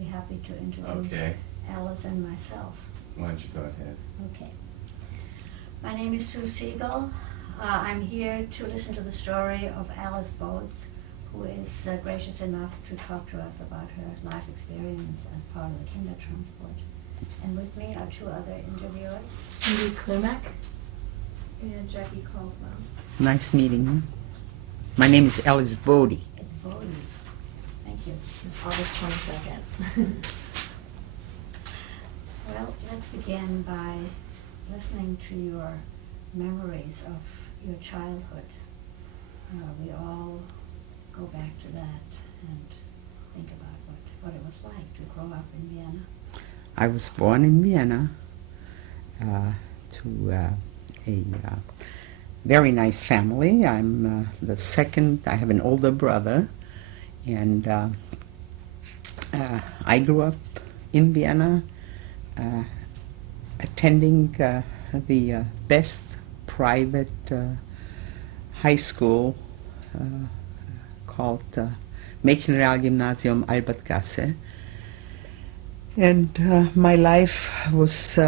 be happy to introduce Okay. Alice and myself. Why don't you go ahead? Okay. My name is Sue Siegel. I'm here to listen to the story of Alice Bodes, who is gracious enough to talk to us about her life experience as part of the Kindertransport. And with me are two other interviewers. Cindy Klimek and Jackie Caldwell. Nice meeting you. My name is Alice Bodie. It's Bodie. Thank you. It's August 22nd. Well, let's begin by listening to your memories of your childhood. We all go back to that and think about what it was like to grow up in Vienna. I was born in Vienna to a very nice family. I'm the second. I have an older brother, and I grew up in Vienna, attending the best private high school called Mädchenrealgymnasium Albertgasse. And my life was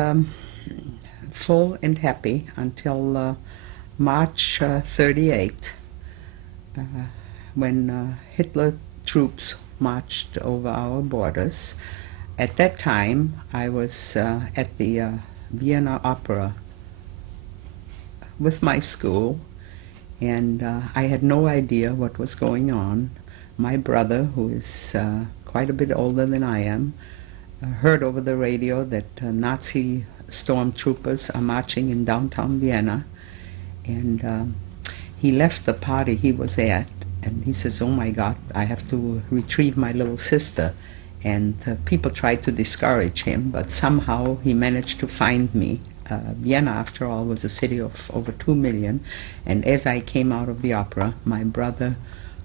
full and happy until March 38, when Hitler troops marched over our borders. At that time, I was at the Vienna Opera with my school, and I had no idea what was going on. My brother, who is quite a bit older than I am, heard over the radio that Nazi stormtroopers are marching in downtown Vienna, and he left the party he was at, and he says, "Oh my God, I have to retrieve my little sister." And people tried to discourage him, but somehow he managed to find me. Vienna, after all, was a city of over 2 million, and as I came out of the opera, my brother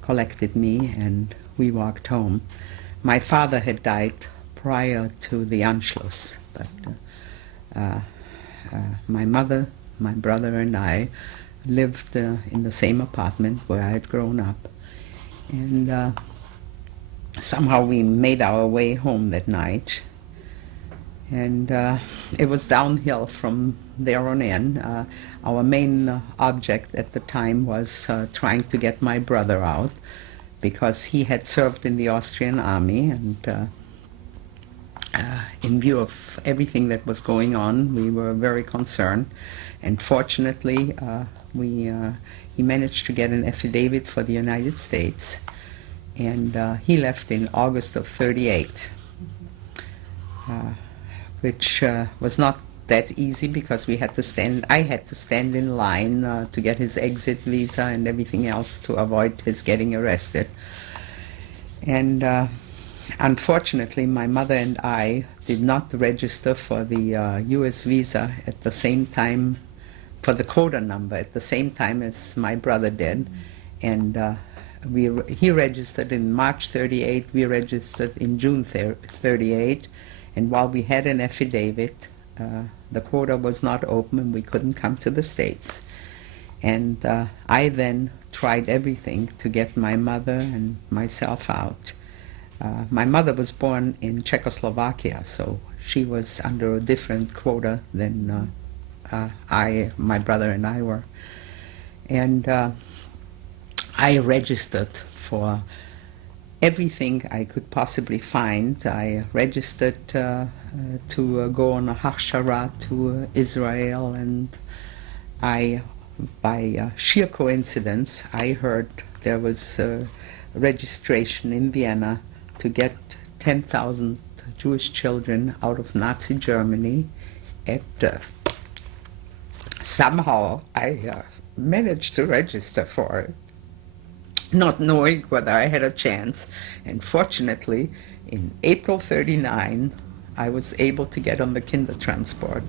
collected me and we walked home. My father had died prior to the Anschluss, but my mother, my brother, and I lived in the same apartment where I had grown up. And somehow we made our way home that night, and it was downhill from there on in. Our main object at the time was trying to get my brother out, because he had served in the Austrian army, and in view of everything that was going on, we were very concerned. And fortunately, he managed to get an affidavit for the United States, and he left in August of 38, which was not that easy, because I had to stand in line to get his exit visa and everything else to avoid his getting arrested. And unfortunately, my mother and I did not register for the U.S. visa at the same time, for the quota number, at the same time as my brother did. And he registered in March 38, we registered in June 38, and while we had an affidavit, the quota was not open and we couldn't come to the States. And I then tried everything to get my mother and myself out. My mother was born in Czechoslovakia, so she was under a different quota than my brother and I were. And I registered for everything I could possibly find. I registered to go on a Hachshara to Israel, and by sheer coincidence, I heard there was a registration in Vienna to get 10,000 Jewish children out of Nazi Germany. And somehow I managed to register for it, not knowing whether I had a chance. And fortunately, in April 39, I was able to get on the Kindertransport.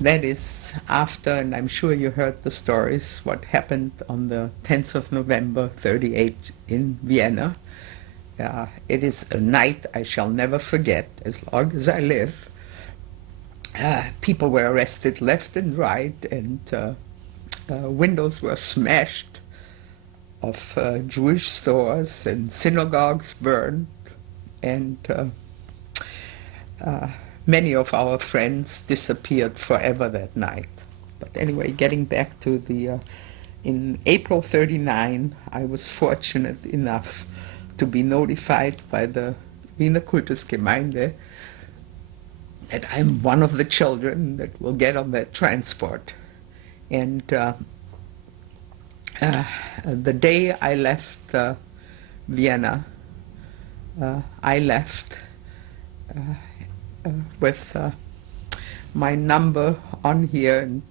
That is after, and I'm sure you heard the stories, what happened on the 10th of November 38 in Vienna. It is a night I shall never forget as long as I live. People were arrested left and right, and windows were smashed of Jewish stores, and synagogues burned, and many of our friends disappeared forever that night. But anyway, getting back to the, in April 39, I was fortunate enough to be notified by the Wiener Kultusgemeinde that I'm one of the children that will get on that transport. And the day I left Vienna, I left with my number on here and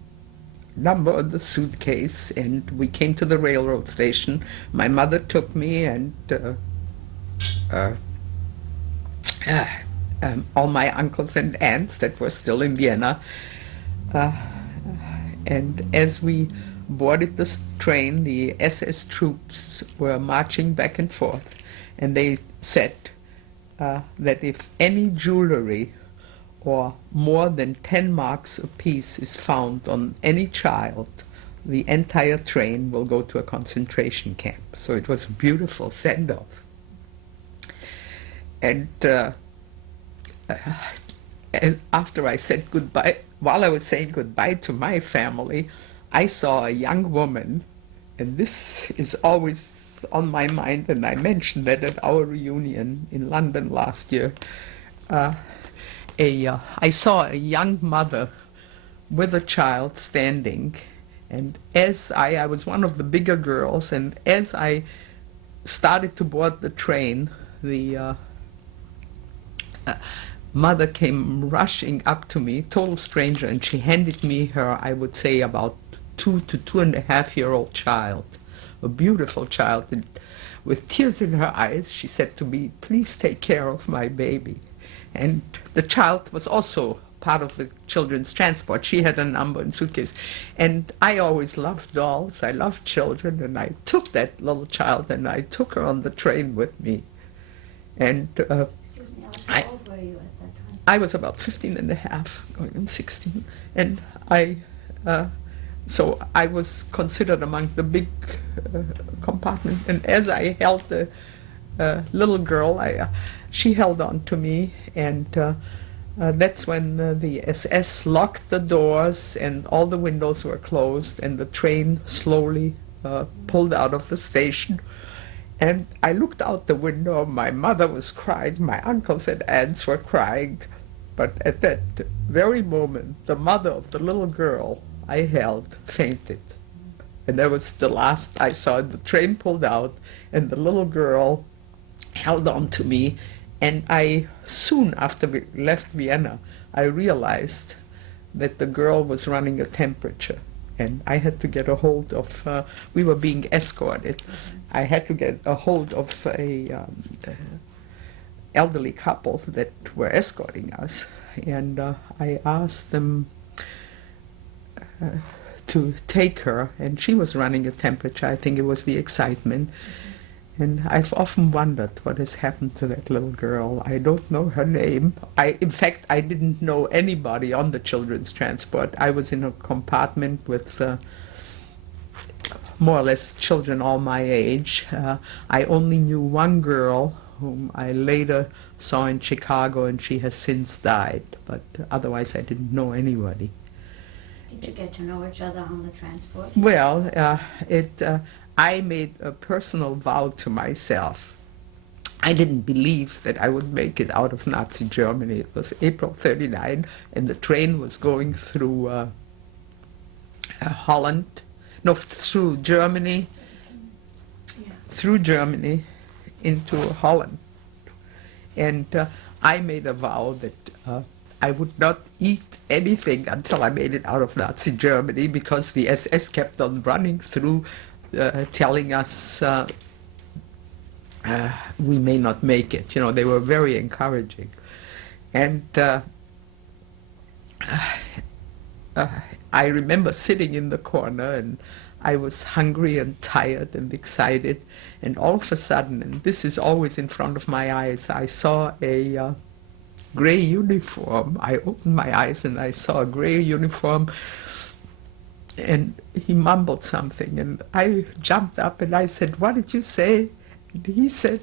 number on the suitcase, and we came to the railroad station. My mother took me, and all my uncles and aunts that were still in Vienna. And as we boarded the train, the SS troops were marching back and forth, and they said that if any jewelry or more than 10 marks apiece is found on any child, the entire train will go to a concentration camp. So it was a beautiful send-off. And after I said goodbye, while I was saying goodbye to my family, I saw a young woman, and this is always on my mind, and I mentioned that at our reunion in London last year. I saw a young mother with a child standing, and as I was one of the bigger girls, and as I started to board the train, the mother came rushing up to me, total stranger, and she handed me her, I would say, about 2 to 2.5-year-old child, a beautiful child. And with tears in her eyes, she said to me, "Please take care of my baby." And the child was also part of the children's transport. She had a number and suitcase. And I always loved dolls. I loved children. And I took that little child and I took her on the train with me. And Excuse me, Alice, how old were you at that time? I was about 15 and a half, going on 16. And so I was considered among the big compartment. And as I held the little girl, she held on to me, and that's when the SS locked the doors and all the windows were closed, and the train slowly pulled out of the station. And I looked out the window. My mother was crying, my uncles and aunts were crying, but at that very moment, the mother of the little girl I held fainted. And that was the last I saw. The train pulled out, and the little girl held on to me. And I, soon after we left Vienna, I realized that the girl was running a temperature. And I had to get a hold of, we were being escorted. I had to get a hold of a elderly couple that were escorting us. And I asked them to take her, and she was running a temperature. I think it was the excitement. And I've often wondered what has happened to that little girl. I don't know her name. In fact, I didn't know anybody on the children's transport. I was in a compartment with more or less children all my age. I only knew one girl whom I later saw in Chicago, and she has since died. But otherwise, I didn't know anybody. Did you get to know each other on the transport? Well, I made a personal vow to myself. I didn't believe that I would make it out of Nazi Germany. It was April 39, and the train was going through through Germany, through Germany into Holland. And I made a vow that I would not eat anything until I made it out of Nazi Germany, because the SS kept on running through, telling us we may not make it. You know, they were very encouraging. And I remember sitting in the corner, and I was hungry and tired and excited, and all of a sudden, and this is always in front of my eyes, I saw a gray uniform. I opened my eyes and I saw a gray uniform, and he mumbled something, and I jumped up and I said, "What did you say?" And he said,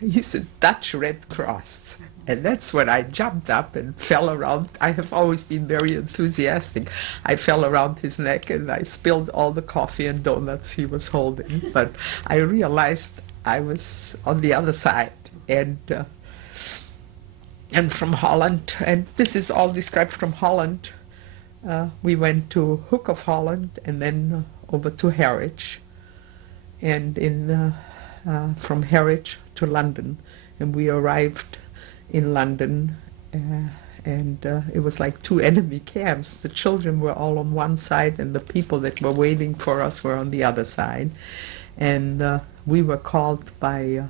he said, Dutch Red Cross. And that's when I jumped up and fell around. I have always been very enthusiastic. I fell around his neck and I spilled all the coffee and donuts he was holding. But I realized I was on the other side. And from Holland, and this is all described from Holland, we went to Hook of Holland and then over to Harwich. And from Harwich to London. And we arrived in London, and it was like two enemy camps. The children were all on one side, and the people that were waiting for us were on the other side. And we were called by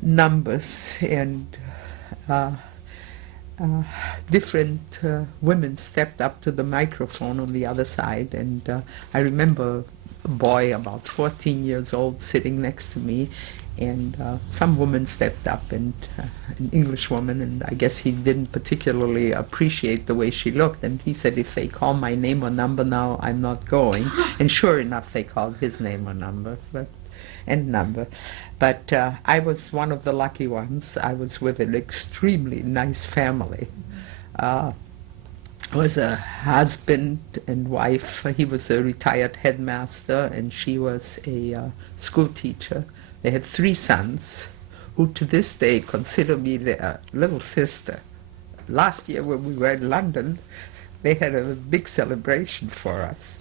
numbers, and different women stepped up to the microphone on the other side. And I remember a boy about 14 years old sitting next to me, and some woman stepped up, and an English woman, and I guess he didn't particularly appreciate the way she looked, and he said, if they call my name or number now, I'm not going. And sure enough, they called his name or number. But I was one of the lucky ones. I was with an extremely nice family. Was a husband and wife. He was a retired headmaster, and she was a school teacher. They had 3 sons, who to this day consider me their little sister. Last year when we were in London, they had a big celebration for us.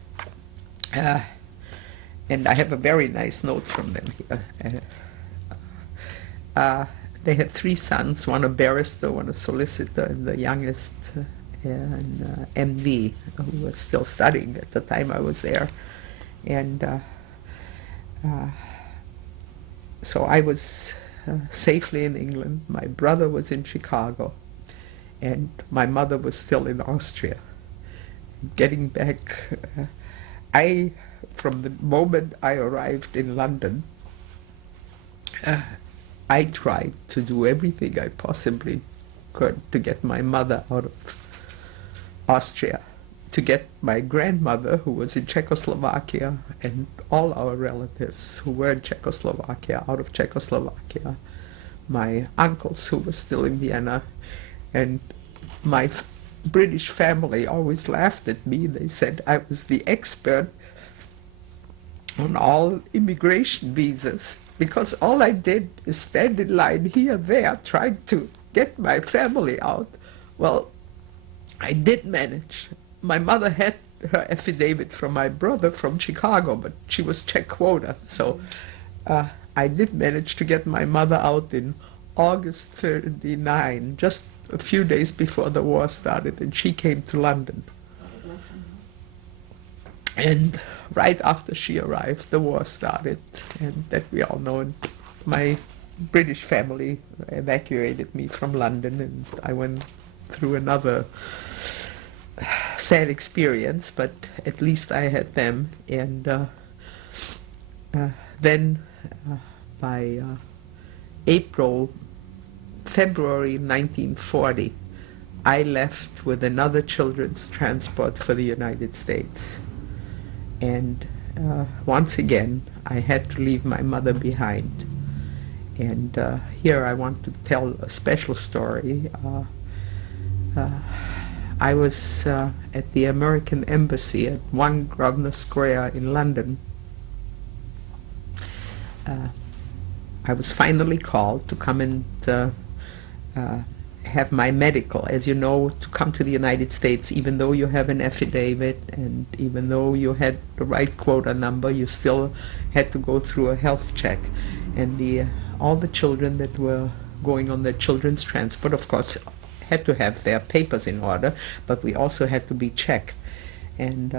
And I have a very nice note from them here. They had 3 sons, one a barrister, one a solicitor, and the youngest an MD, who was still studying at the time I was there. And so I was safely in England. My brother was in Chicago, and my mother was still in Austria. Getting back, from the moment I arrived in London, I tried to do everything I possibly could to get my mother out of Austria, to get my grandmother, who was in Czechoslovakia, and all our relatives who were in Czechoslovakia, out of Czechoslovakia, my uncles who were still in Vienna, and my British family always laughed at me. They said I was the expert on all immigration visas, because all I did is stand in line here, there, trying to get my family out. Well, I did manage. My mother had her affidavit from my brother from Chicago, but she was Czech quota, so I did manage to get my mother out in August 1939, just a few days before the war started, and she came to London. And right after she arrived, the war started, and that we all know. And my British family evacuated me from London, and I went through another sad experience, but at least I had them. And then by February 1940, I left with another children's transport for the United States. And once again, I had to leave my mother behind. And here I want to tell a special story. I was at the American Embassy at 1 Grosvenor Square in London. I was finally called to come and have my medical. As you know, to come to the United States, even though you have an affidavit and even though you had the right quota number, you still had to go through a health check. And all the children that were going on the children's transport, of course, had to have their papers in order, but we also had to be checked. And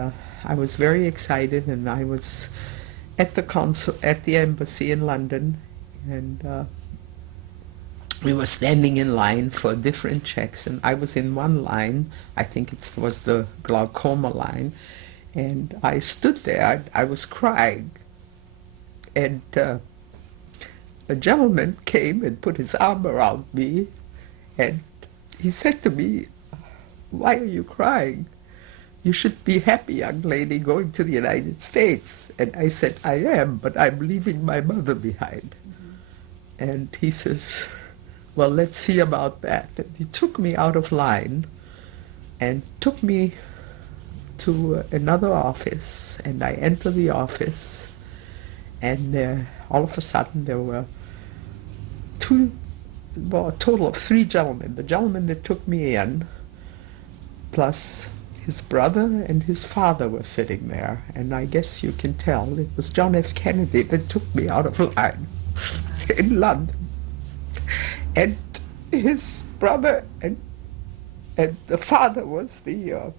I was very excited, and I was at the embassy in London, and we were standing in line for different checks, and I was in one line. I think it was the glaucoma line, and I stood there. I was crying, and a gentleman came and put his arm around me, and he said to me, "Why are you crying? You should be happy, young lady, going to the United States." And I said, "I am, but I'm leaving my mother behind." And he says, well, let's see about that. And he took me out of line and took me to another office, and I entered the office, and all of a sudden there were a total of 3 gentlemen. The gentleman that took me in, plus his brother and his father were sitting there, and I guess you can tell it was John F. Kennedy that took me out of line in London. And his brother and the father was the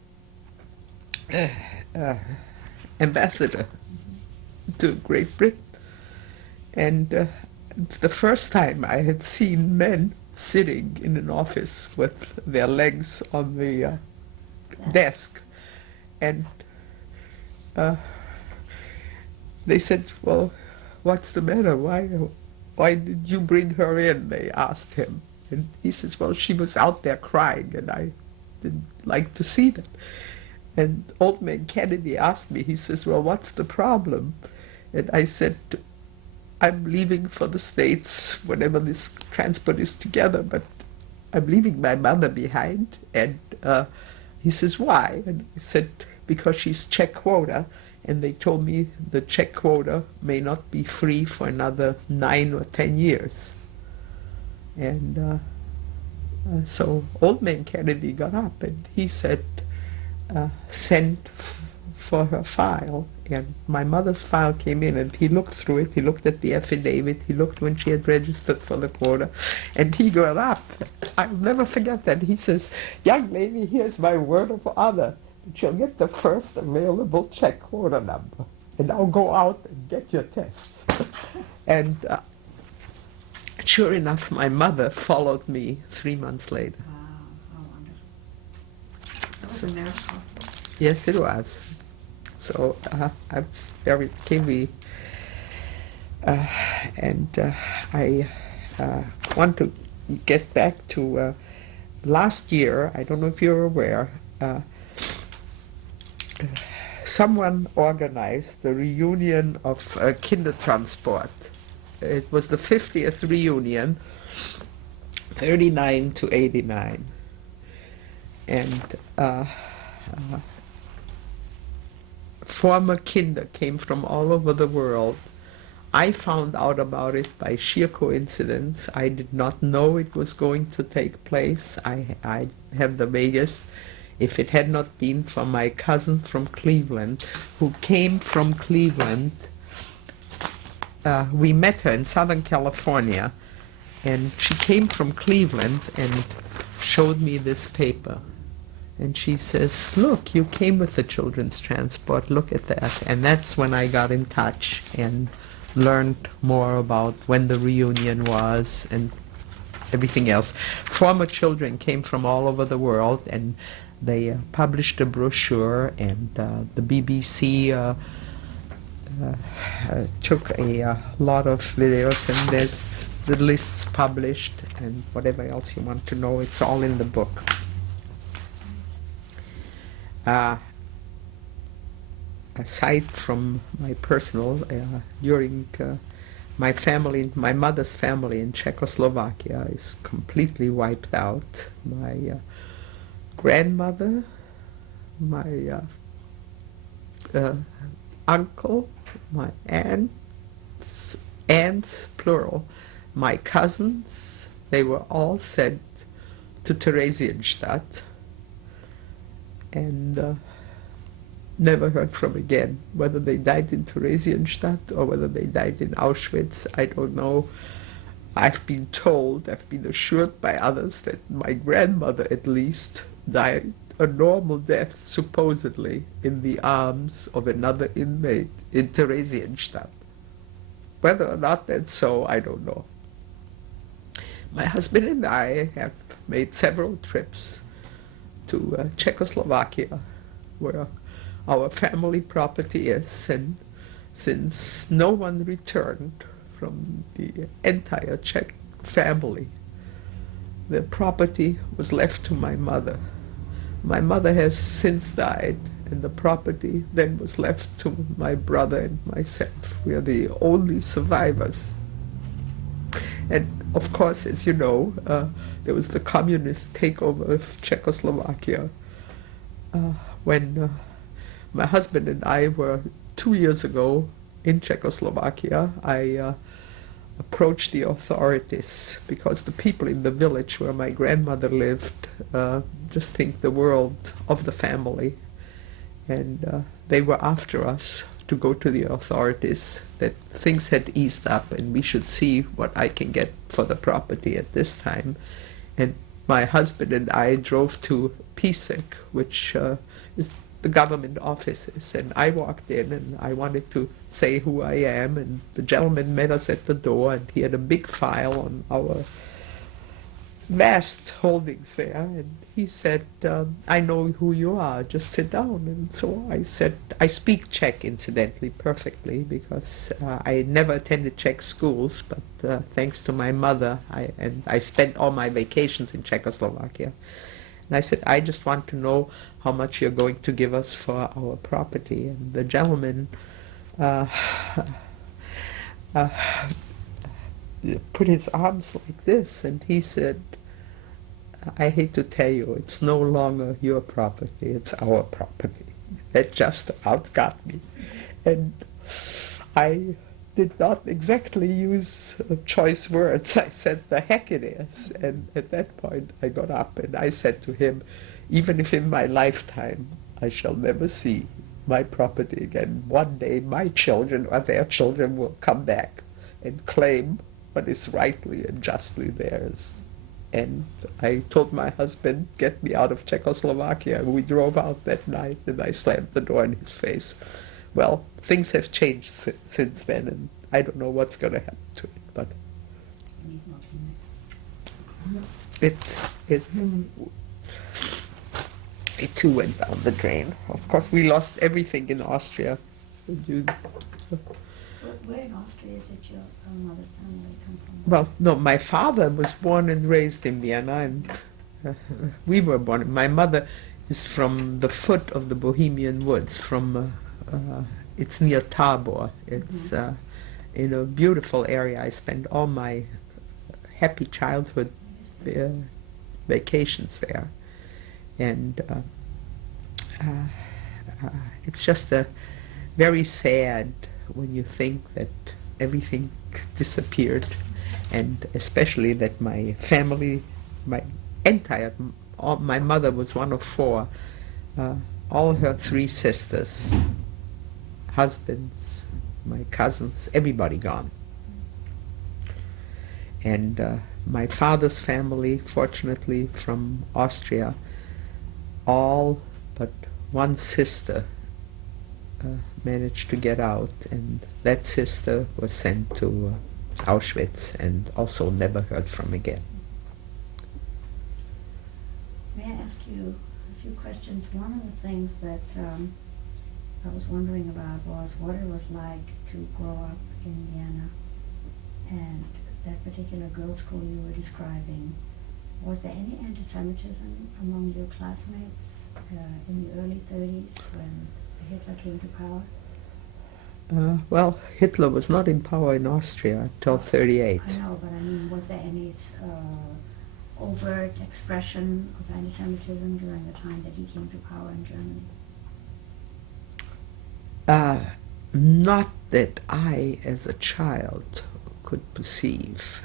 ambassador to Great Britain. And it's the first time I had seen men sitting in an office with their legs on the desk. And they said, well, what's the matter? Why did you bring her in? They asked him. And he says, well, she was out there crying, and I didn't like to see that. And old man Kennedy asked me, he says, well, what's the problem? And I said, I'm leaving for the States whenever this transport is together, but I'm leaving my mother behind. And he says, why? And I said, because she's Czech quota, and they told me the Czech quota may not be free for another 9 or 10 years. And so old man Kennedy got up and he said, send for her file. And my mother's file came in, and he looked through it. He looked at the affidavit. He looked when she had registered for the quota, and he got up. I'll never forget that. He says, young lady, here's my word of honor. She'll get the first available Czech quota number, and I'll go out and get your tests. And sure enough, my mother followed me 3 months later. Wow, how wonderful. That was So- a miracle. Yes, it was. So I was very keen. And I want to get back to last year. I don't know if you're aware. Someone organized the reunion of Kindertransport. It was the 50th reunion, 39 to 89. And former kinder came from all over the world. I found out about it by sheer coincidence. I did not know it was going to take place. I have the vaguest. If it had not been for my cousin from Cleveland, who came from Cleveland, we met her in Southern California, and she came from Cleveland and showed me this paper. And she says, look, you came with the children's transport, look at that. And that's when I got in touch and learned more about when the reunion was and everything else. Former children came from all over the world, and they published a brochure, and the BBC took a lot of videos, and there's the lists published, and whatever else you want to know, it's all in the book. Aside from my personal, during my mother's family in Czechoslovakia is completely wiped out. My grandmother, my uncle, my aunts, plural, my cousins, they were all sent to Theresienstadt, and never heard from again. Whether they died in Theresienstadt or whether they died in Auschwitz, I don't know. I've been told, I've been assured by others that my grandmother at least died a normal death, supposedly, in the arms of another inmate in Theresienstadt. Whether or not that's so, I don't know. My husband and I have made several trips to Czechoslovakia, where our family property is, and since no one returned from the entire Czech family, the property was left to my mother. My mother has since died, and the property then was left to my brother and myself. We are the only survivors. And of course, as you know, there was the communist takeover of Czechoslovakia when my husband and I were 2 years ago in Czechoslovakia. I approached the authorities because the people in the village where my grandmother lived just think the world of the family, and they were after us to go to the authorities that things had eased up and we should see what I can get for the property at this time. And my husband and I drove to PSEC, which is the government offices, and I walked in and I wanted to say who I am, and the gentleman met us at the door, and he had a big file on our vast holdings there, and he said, I know who you are, just sit down. And so I said, I speak Czech incidentally perfectly because I never attended Czech schools, but thanks to my mother, I spent all my vacations in Czechoslovakia. And I said, I just want to know how much you're going to give us for our property. And the gentleman put his arms like this, and he said, I hate to tell you, it's no longer your property, it's our property. That just outgot me. And I did not exactly use choice words. I said, the heck it is. And at that point, I got up and I said to him, even if in my lifetime I shall never see my property again, one day my children or their children will come back and claim what is rightly and justly theirs. And I told my husband, get me out of Czechoslovakia. We drove out that night and I slammed the door in his face. Well, things have changed since then, and I don't know what's going to happen to it, but it too went down the drain. Of course, we lost everything in Austria. Where in Austria did your mother's family come from? Well, no, my father was born and raised in Vienna, and we were born. My mother is from the foot of the Bohemian woods, from it's near Tabor. It's in a beautiful area. I spent all my happy childhood vacations there, and it's just a very sad when you think that everything disappeared, and especially that my family, my mother was one of four, all her three sisters, husbands, my cousins, everybody gone. And my father's family, fortunately from Austria, all but one sister managed to get out, and that sister was sent to Auschwitz and also never heard from again. May I ask you a few questions? One of the things that I was wondering about was what it was like to grow up in Vienna, and that particular girls' school you were describing. Was there any anti-Semitism among your classmates in the early 30s when Hitler came to power? Well, Hitler was not in power in Austria until 1938. I know, but I mean, was there any overt expression of anti-Semitism during the time that he came to power in Germany? Not that I, as a child, could perceive.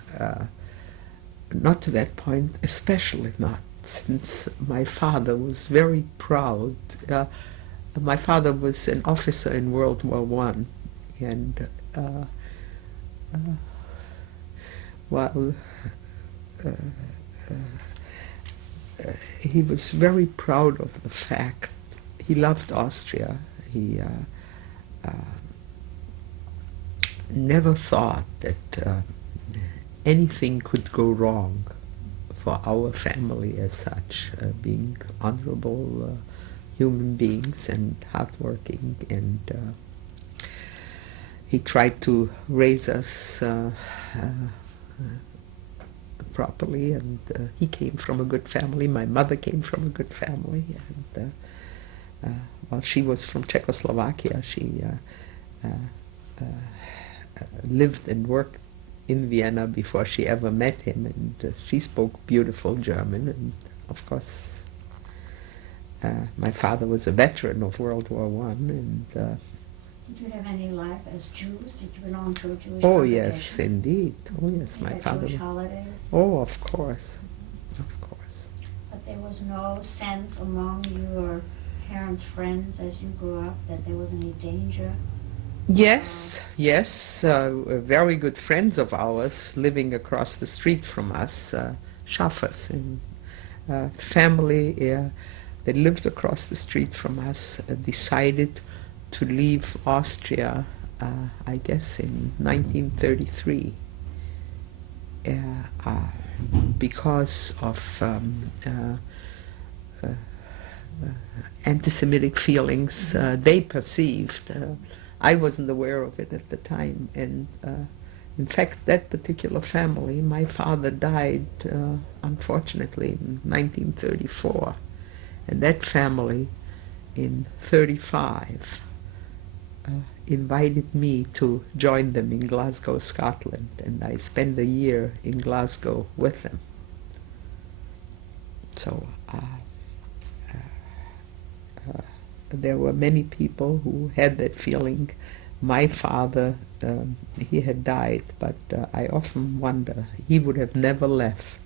Not to that point, especially not, since my father was very proud. My father was an officer in World War I, and he was very proud of the fact. He loved Austria. He never thought that anything could go wrong for our family as such, being honorable human beings and hardworking, and he tried to raise us properly, and he came from a good family. My mother came from a good family, and while she was from Czechoslovakia, she lived and worked in Vienna before she ever met him, and she spoke beautiful German, and of course my father was a veteran of World War One, and Did you have any life as Jews? Did you belong to a Jewish oh congregation? yes, indeed. Oh yes, You my had father. Jewish holidays? Oh, of course, of course. But there was no sense among your parents' friends as you grew up that there was any danger? Yes, yes. Very good friends of ours living across the street from us, Schaffers, and family that lived across the street from us decided to leave Austria, I guess in 1933, because of anti-Semitic feelings they perceived. I wasn't aware of it at the time, and in fact, that particular family, my father died, unfortunately, in 1934, and that family, in 35, invited me to join them in Glasgow, Scotland, and I spent a year in Glasgow with them. So there were many people who had that feeling. My father, he had died, but I often wonder, he would have never left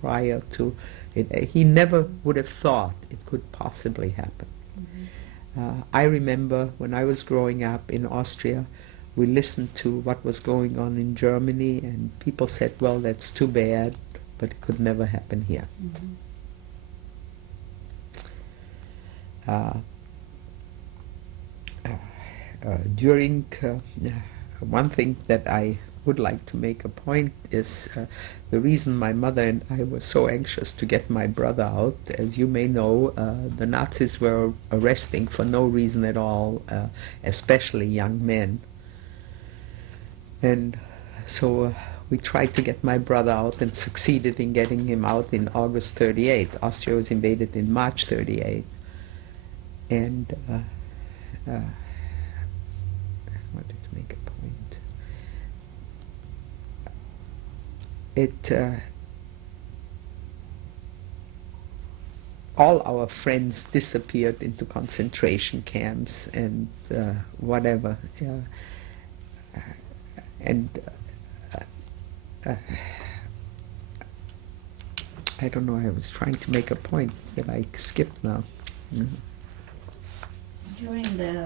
prior to it. He never would have thought it could possibly happen. I remember when I was growing up in Austria, we listened to what was going on in Germany, and people said, well, that's too bad, but it could never happen here. During one thing that I would like to make a point is the reason my mother and I were so anxious to get my brother out. As you may know, the Nazis were arresting for no reason at all, especially young men. And so we tried to get my brother out and succeeded in getting him out in August 38. Austria was invaded in March 38. And I wanted to make a point. All our friends disappeared into concentration camps and whatever. I don't know, I was trying to make a point that I skipped now. During the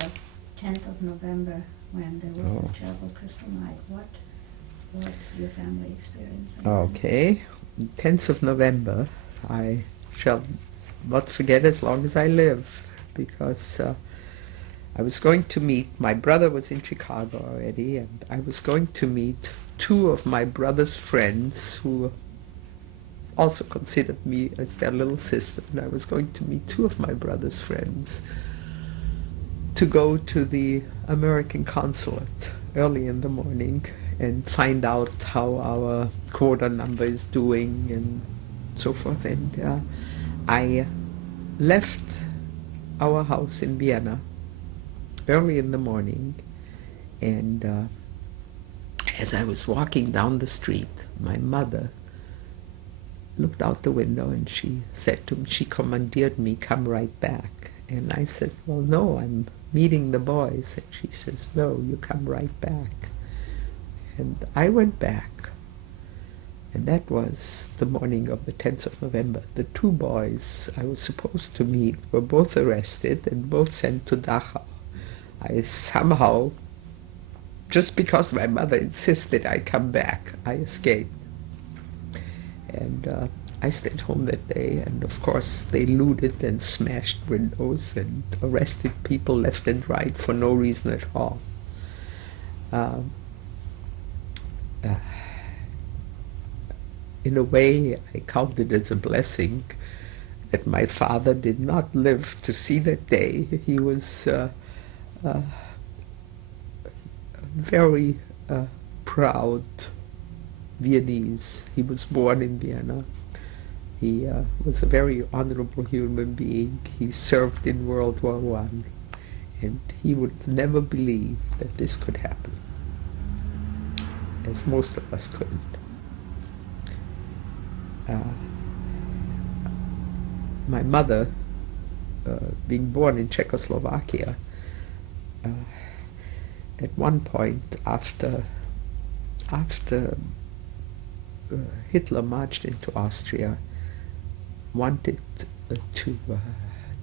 10th of November, when there was this terrible crystal night, what was your family experiencing? Okay, 10th of November, I shall not forget as long as I live, because I was going to meet, my brother was in Chicago already, and I was going to meet two of my brother's friends who also considered me as their little sister, and I was going to meet two of my brother's friends to go to the American consulate early in the morning and find out how our quota number is doing and so forth. And I left our house in Vienna early in the morning, and as I was walking down the street, my mother looked out the window and she said to me, she commandeered me, come right back. And I said, well, no, I'm meeting the boys. And she says, no, you come right back. And I went back, and that was the morning of the 10th of November. The two boys I was supposed to meet were both arrested and both sent to Dachau. I somehow, just because my mother insisted I come back, I escaped. And I stayed home that day, and of course they looted and smashed windows and arrested people left and right for no reason at all. In a way, I count it as a blessing that my father did not live to see that day. He was very proud Viennese. He was born in Vienna. He was a very honorable human being. He served in World War I, and he would never believe that this could happen. as most of us couldn't. My mother, being born in Czechoslovakia, at one point after Hitler marched into Austria, wanted to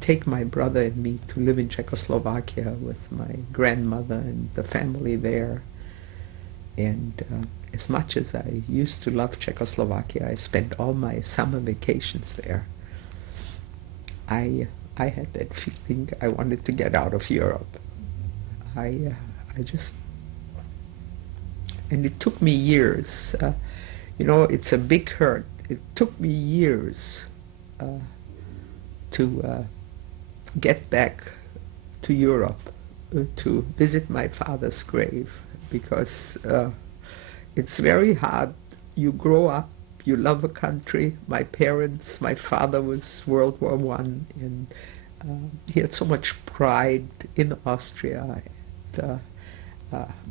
take my brother and me to live in Czechoslovakia with my grandmother and the family there. And as much as I used to love Czechoslovakia, I spent all my summer vacations there. I had that feeling I wanted to get out of Europe. I just, and it took me years. It's a big hurt. It took me years to get back to Europe to visit my father's grave, because it's very hard. You grow up, you love a country. My father was World War I, and he had so much pride in Austria. And,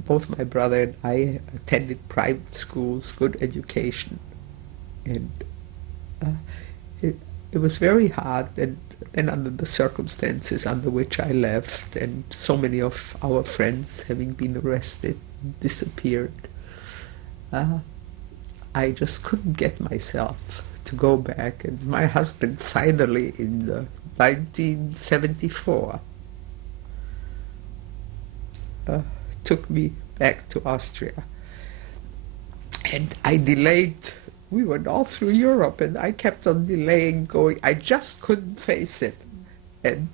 both my brother and I attended private schools, good education, and it was very hard. And then under the circumstances under which I left, and so many of our friends having been arrested, disappeared, I just couldn't get myself to go back. And my husband finally, in 1974, took me back to Austria. And I delayed. We went all through Europe, and I kept on delaying going. I just couldn't face it. And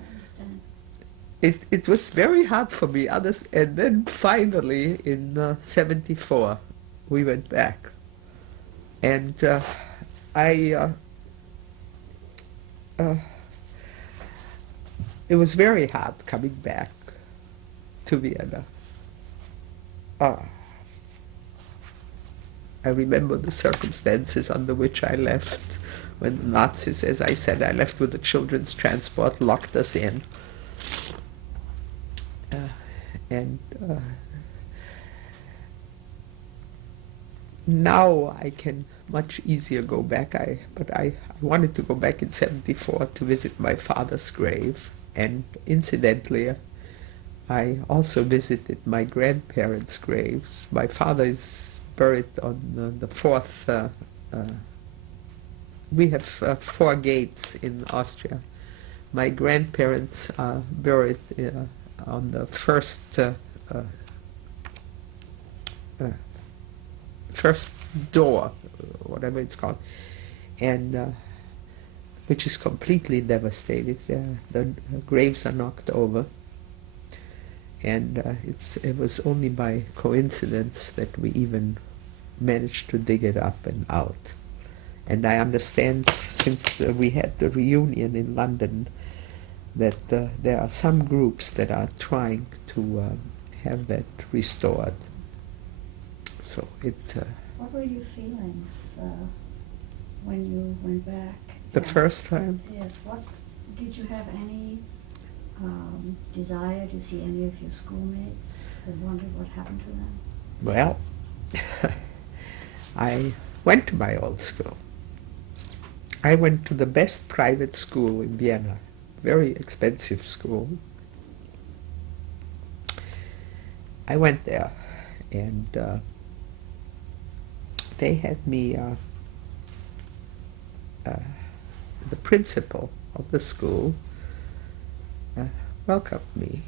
I understand. it was very hard for me. And then finally, in 74, we went back. And it was very hard coming back to Vienna. I remember the circumstances under which I left, when the Nazis, as I said, I left with the children's transport, locked us in. Now I can much easier go back. But I wanted to go back in 74 to visit my father's grave. And incidentally, I also visited my grandparents' graves. My father is buried on the fourth. We have 4 gates in Austria. My grandparents are buried on the first door, whatever it's called, and which is completely devastated. The graves are knocked over. And it was only by coincidence that we even managed to dig it up and out. And I understand, since we had the reunion in London, that there are some groups that are trying to have that restored. So it. What were your feelings when you went back? The first time? Yes. What did you have any desire to see any of your schoolmates, and wondered what happened to them? Well, I went to my old school. I went to the best private school in Vienna, very expensive school. I went there, and they had me, the principal of the school welcomed me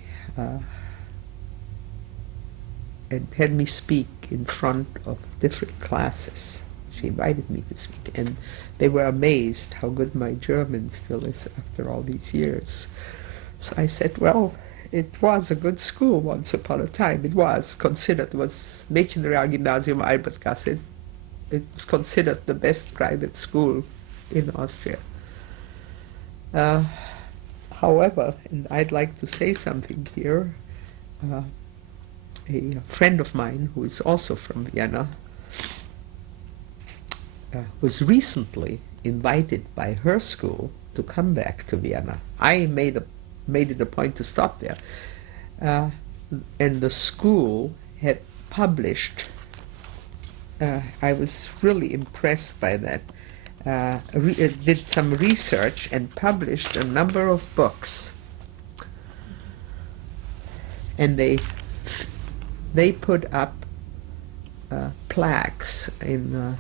and had me speak in front of different classes. She invited me to speak, and they were amazed how good my German still is after all these years. So I said, well, it was a good school once upon a time. It was Mädchenrealgymnasium Albertgasse. It was considered the best private school in Austria. However, and I'd like to say something here, a friend of mine who is also from Vienna was recently invited by her school to come back to Vienna. I made it a point to stop there. And the school had published I was really impressed by that. Did some research and published a number of books. And they put up plaques in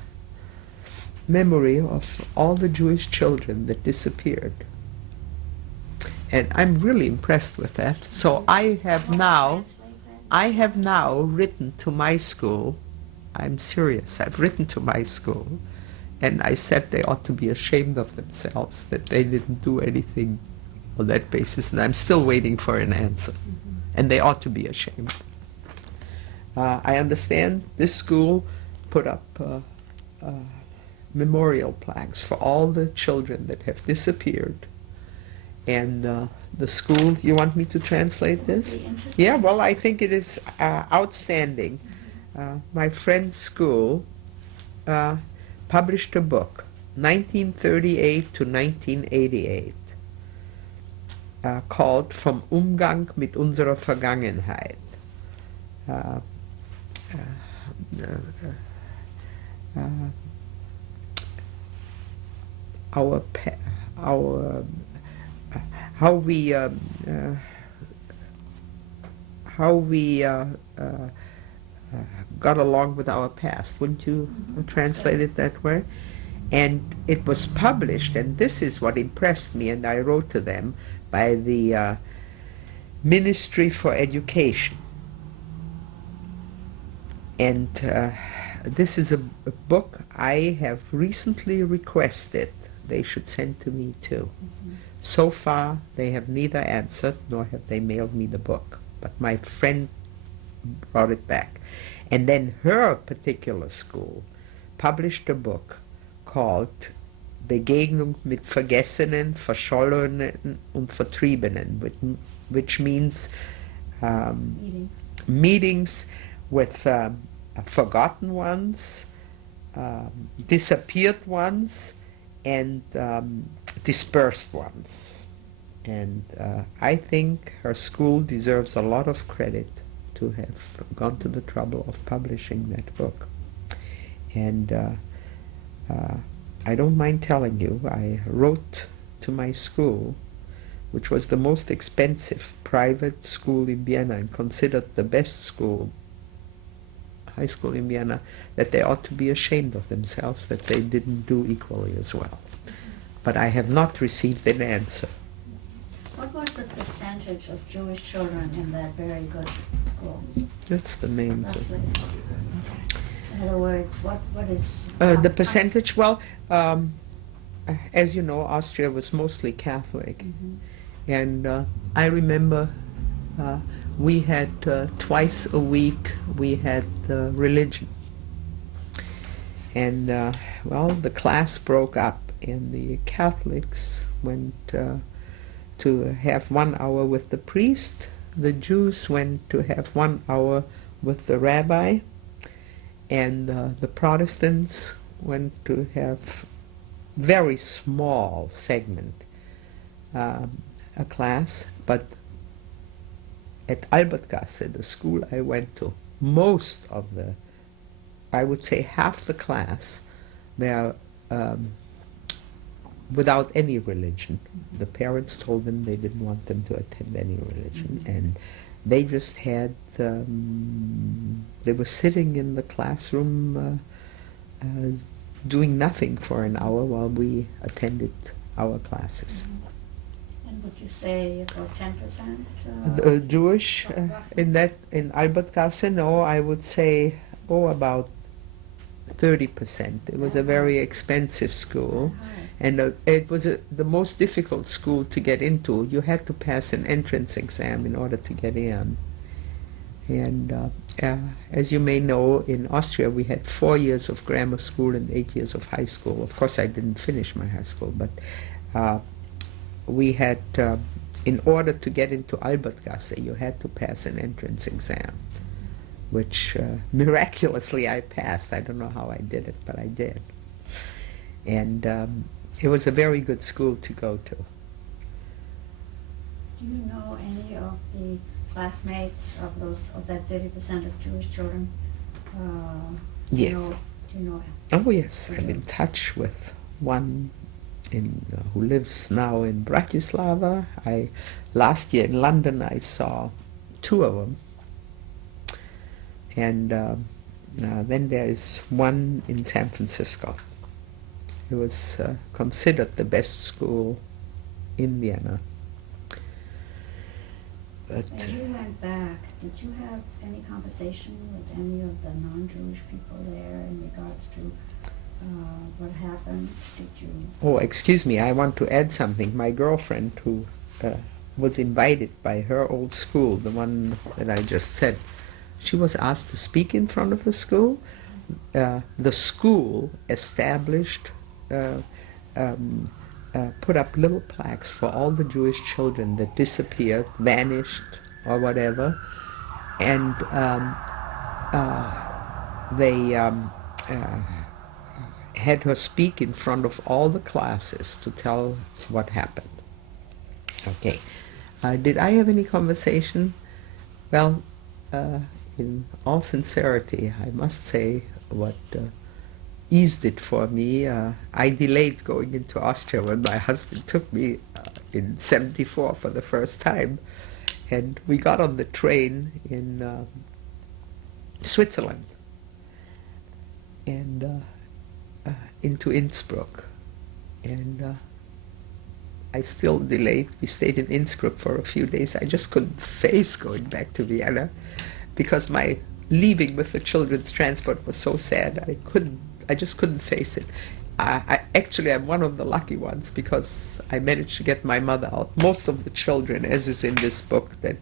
memory of all the Jewish children that disappeared. And I'm really impressed with that. So I have now written to my school. I'm serious. I've written to my school, and I said they ought to be ashamed of themselves that they didn't do anything on that basis, and I'm still waiting for an answer. And they ought to be ashamed. I understand this school put up memorial plaques for all the children that have disappeared. And the school, you want me to translate this? Would be interesting. Yeah, well, I think it is outstanding. My friend's school published a book, 1938 to 1988, called Vom Umgang mit unserer Vergangenheit. How we got along with our past. Wouldn't you translate it that way? And it was published, and this is what impressed me, and I wrote to them, by the Ministry for Education. And this is a book I have recently requested they should send to me too. So far, they have neither answered nor have they mailed me the book. But my friend brought it back. And then her particular school published a book called Begegnung mit Vergessenen, Verschollenen und Vertriebenen, which means meetings with forgotten ones, disappeared ones, and dispersed ones. And I think her school deserves a lot of credit to have gone to the trouble of publishing that book. And I don't mind telling you, I wrote to my school, which was the most expensive private school in Vienna and considered the best school, high school in Vienna, that they ought to be ashamed of themselves, that they didn't do equally as well. But I have not received an answer. What was the percentage of Jewish children in that very good school? That's the main thing. Roughly. In other words, what is... The percentage, well, as you know, Austria was mostly Catholic. And I remember we had twice a week, we had religion. And, well, the class broke up, and the Catholics went to have 1 hour with the priest. The Jews went to have 1 hour with the rabbi. And the Protestants went to have very small segment, a class. But at Albertgasse, the school I went to, most of the, I would say half the class, were without any religion. The parents told them they didn't want them to attend any religion, and they just had, they were sitting in the classroom doing nothing for an hour while we attended our classes. And would you say it was 10%? Jewish in Albertgasse, no, I would say, about 30%. It was a very expensive school. And it was the most difficult school to get into. You had to pass an entrance exam in order to get in. And as you may know, in Austria we had 4 years of grammar school and 8 years of high school. Of course, I didn't finish my high school, but we had, in order to get into Albertgasse, you had to pass an entrance exam, which miraculously I passed. I don't know how I did it, but I did. And it was a very good school to go to. Do you know any of the classmates of that 30% of Jewish children? Yes. Do you know? Oh yes, I'm in touch with one who lives now in Bratislava. Last year in London I saw two of them, and then there is one in San Francisco. It was considered the best school in Vienna. But When you went back, did you have any conversation with any of the non-Jewish people there in regards to what happened? Did you? oh, excuse me, I want to add something. My girlfriend, who was invited by her old school, the one that I just said, she was asked to speak in front of the school. The school established, put up little plaques for all the Jewish children that disappeared, vanished, or whatever, and they had her speak in front of all the classes to tell what happened. Okay. Did I have any conversation? Well, in all sincerity, I must say what eased it for me. I delayed going into Austria when my husband took me in '74 for the first time. And we got on the train in Switzerland and into Innsbruck. And I still delayed. We stayed in Innsbruck for a few days. I just couldn't face going back to Vienna because my leaving with the children's transport was so sad. I just couldn't face it. Actually, I'm one of the lucky ones because I managed to get my mother out. Most of the children, as is in this book, that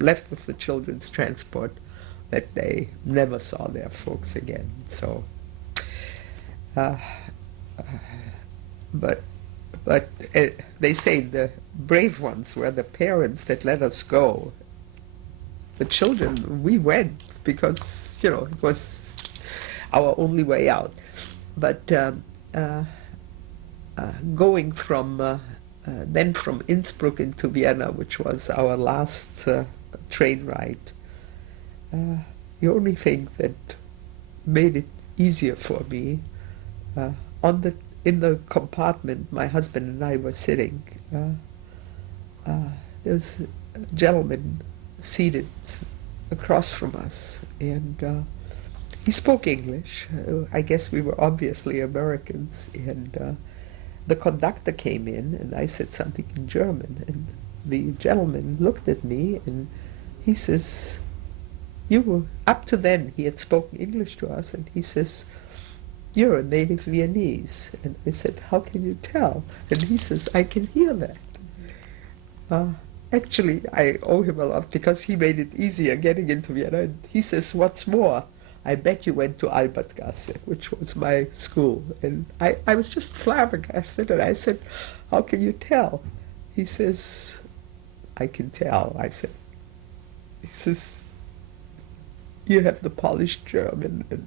left with the children's transport, that they never saw their folks again. So, but they say the brave ones were the parents that let us go. The children, we went because, it was our only way out. But going from then from Innsbruck into Vienna, which was our last train ride, the only thing that made it easier for me, in the compartment my husband and I were sitting, there was a gentleman seated across from us, and he spoke English. I guess we were obviously Americans, and the conductor came in, and I said something in German, and the gentleman looked at me, and he says, up to then he had spoken English to us, and he says, "You're a native Viennese." And I said, "How can you tell?" And he says, "I can hear that." Actually, I owe him a lot because he made it easier getting into Vienna. And he says, "What's more, I bet you went to Albertgasse," which was my school. And I was just flabbergasted, and I said, "How can you tell?" He says, "I can tell." I said, he says, "You have the polished German, and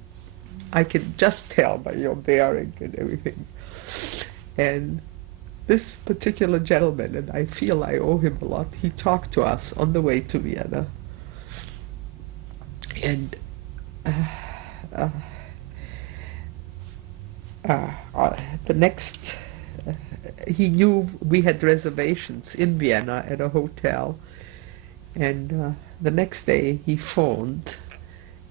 I can just tell by your bearing and everything." And this particular gentleman, and I feel I owe him a lot, he talked to us on the way to Vienna. And the next, he knew we had reservations in Vienna at a hotel, and the next day he phoned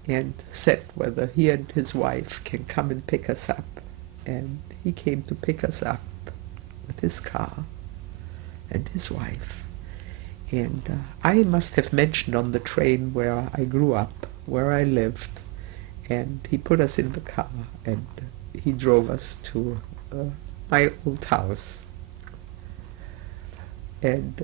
and said whether he and his wife can come and pick us up. And he came to pick us up with his car and his wife. And I must have mentioned on the train where I grew up, where I lived, and he put us in the car and he drove us to my old house. And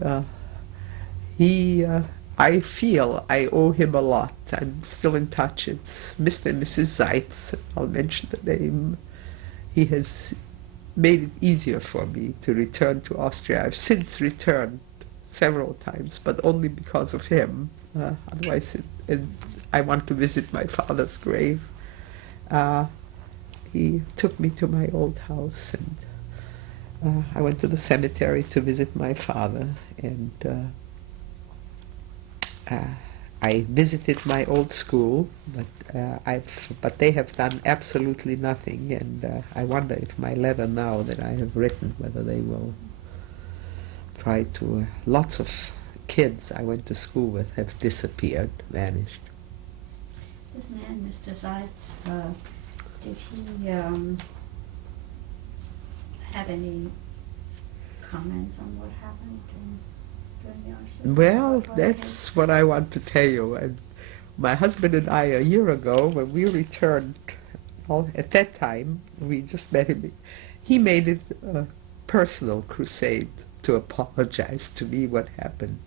I feel I owe him a lot. I'm still in touch. It's Mr. and Mrs. Zeitz. I'll mention the name. He has made it easier for me to return to Austria. I've since returned several times, but only because of him. Otherwise, I want to visit my father's grave. He took me to my old house, and I went to the cemetery to visit my father, and I visited my old school, but they have done absolutely nothing, and I wonder if my letter now that I have written, whether they will try to. Lots of kids I went to school with have disappeared, vanished. This man, Mr. Zeitz, did he have any comments on what happened during the Auschwitz? Well, What was that's what I want to tell you. And my husband and I, a year ago, when we returned, well, at that time, we just met him. He made it a personal crusade to apologize to me what happened.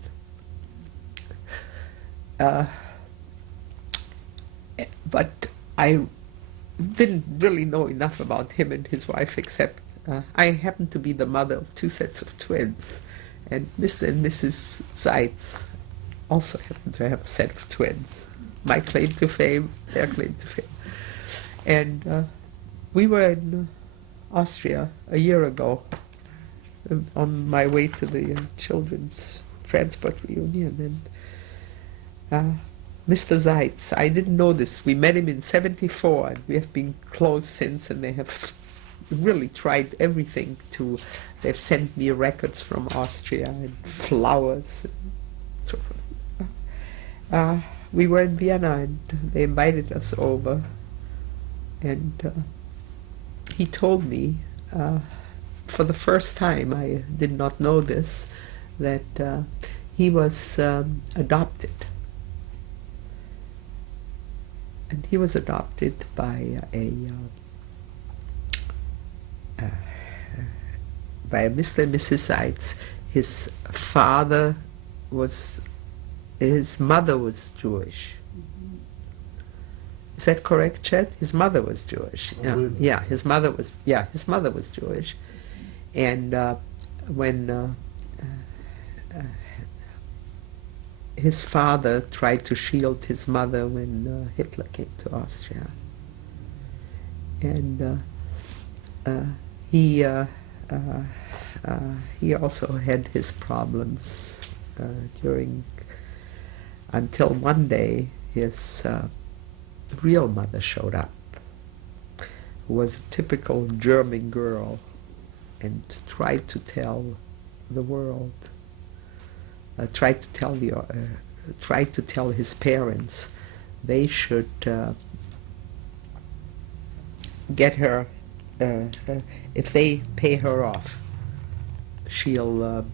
But I didn't really know enough about him and his wife, except I happened to be the mother of 2 sets of twins. And Mr. and Mrs. Zeitz also happened to have a set of twins. My claim to fame, their claim to fame. And we were in Austria a year ago on my way to the children's transport reunion. And Mr. Zeitz, I didn't know this. We met him in '74, and we have been close since, and they have really tried everything to. They've sent me records from Austria and flowers and so forth. We were in Vienna, and they invited us over, and he told me, for the first time, I did not know this, that he was adopted. And he was adopted by by Mr. and Mrs. Zeitz. His mother was Jewish. Is that correct, Chet? His mother was Jewish. Yeah, his mother was Jewish. And when his father tried to shield his mother when Hitler came to Austria, and he also had his problems until one day his real mother showed up, who was a typical German girl, and tried to tell the world. Tried to tell his parents they should get her, if they pay her off, she'll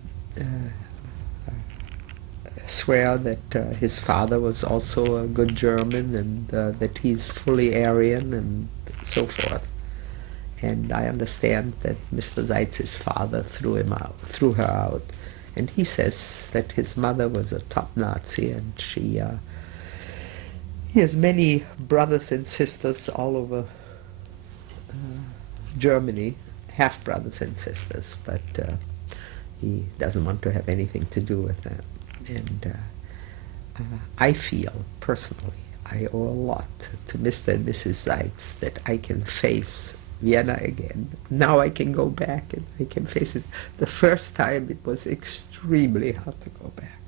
swear that his father was also a good German, and that he's fully Aryan and so forth. And I understand that Mr. Zeitz's father threw her out. And he says that his mother was a top Nazi, and he has many brothers and sisters all over Germany, half brothers and sisters, but he doesn't want to have anything to do with that. And I feel, personally, I owe a lot to Mr. and Mrs. Zeitz, that I can face Vienna again. Now I can go back and I can face it. The first time it was extremely hard to go back.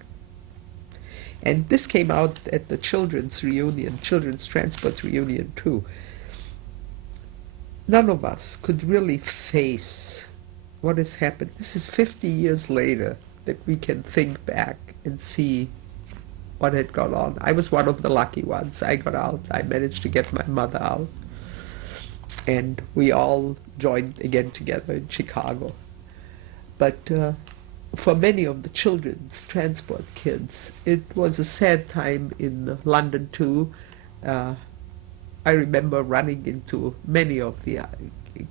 And this came out at the children's reunion, children's transport reunion too. None of us could really face what has happened. This is 50 years later that we can think back and see what had gone on. I was one of the lucky ones. I got out. I managed to get my mother out. And we all joined again together in Chicago. But for many of the children's transport kids, it was a sad time in London too. I remember running into many of the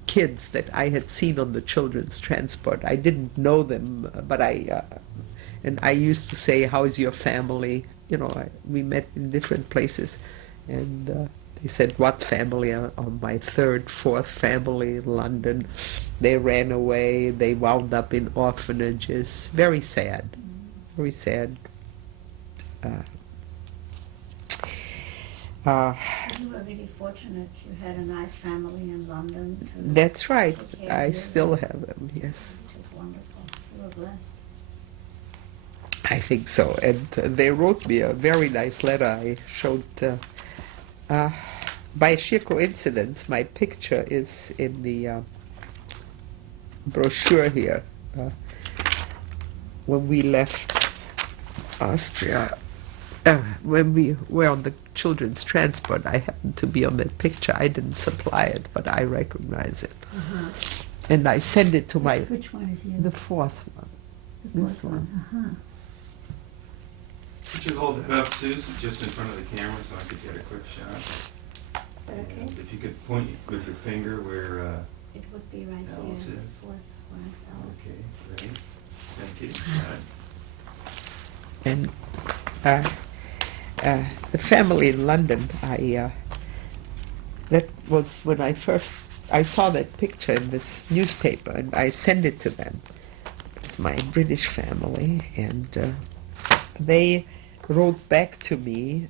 kids that I had seen on the children's transport. I didn't know them, but and I used to say, "How is your family?" You know, we met in different places, and they said, "What family?" On my third, fourth family in London. They ran away. They wound up in orphanages. Very sad. Very sad. You were really fortunate. You had a nice family in London. That's right. Take care of I you, still have them, yes. which is wonderful. You were blessed. I think so. And they wrote me a very nice letter. I showed, by sheer coincidence, my picture is in the brochure here. When we left Austria, when we were on the children's transport, I happened to be on that picture. I didn't supply it, but I recognize it. Uh-huh. And I send it to my, Which one is you? the fourth one. The this fourth one. Uh-huh. Could you hold it up, Suze, just in front of the camera so I could get a quick shot? Is that okay? And if you could point with your finger where, It would be right here. Alice is. The fourth one is Alice. okay, ready? Thank you. Got it. And the family in London, that was when I saw that picture in this newspaper, and I sent it to them. It's my British family, and they wrote back to me,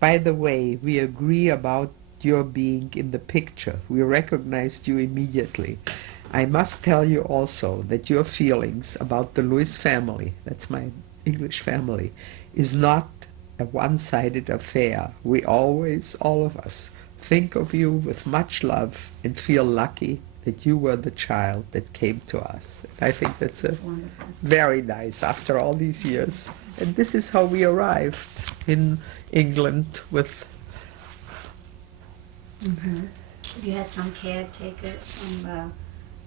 by the way, we agree about your being in the picture. We recognized you immediately. I must tell you also that your feelings about the Lewis family, that's my English family, is not a one-sided affair. We always, all of us, think of you with much love and feel lucky that you were the child that came to us. I think that's It's wonderful. very nice after all these years. And this is how we arrived in England with... You had some caretakers,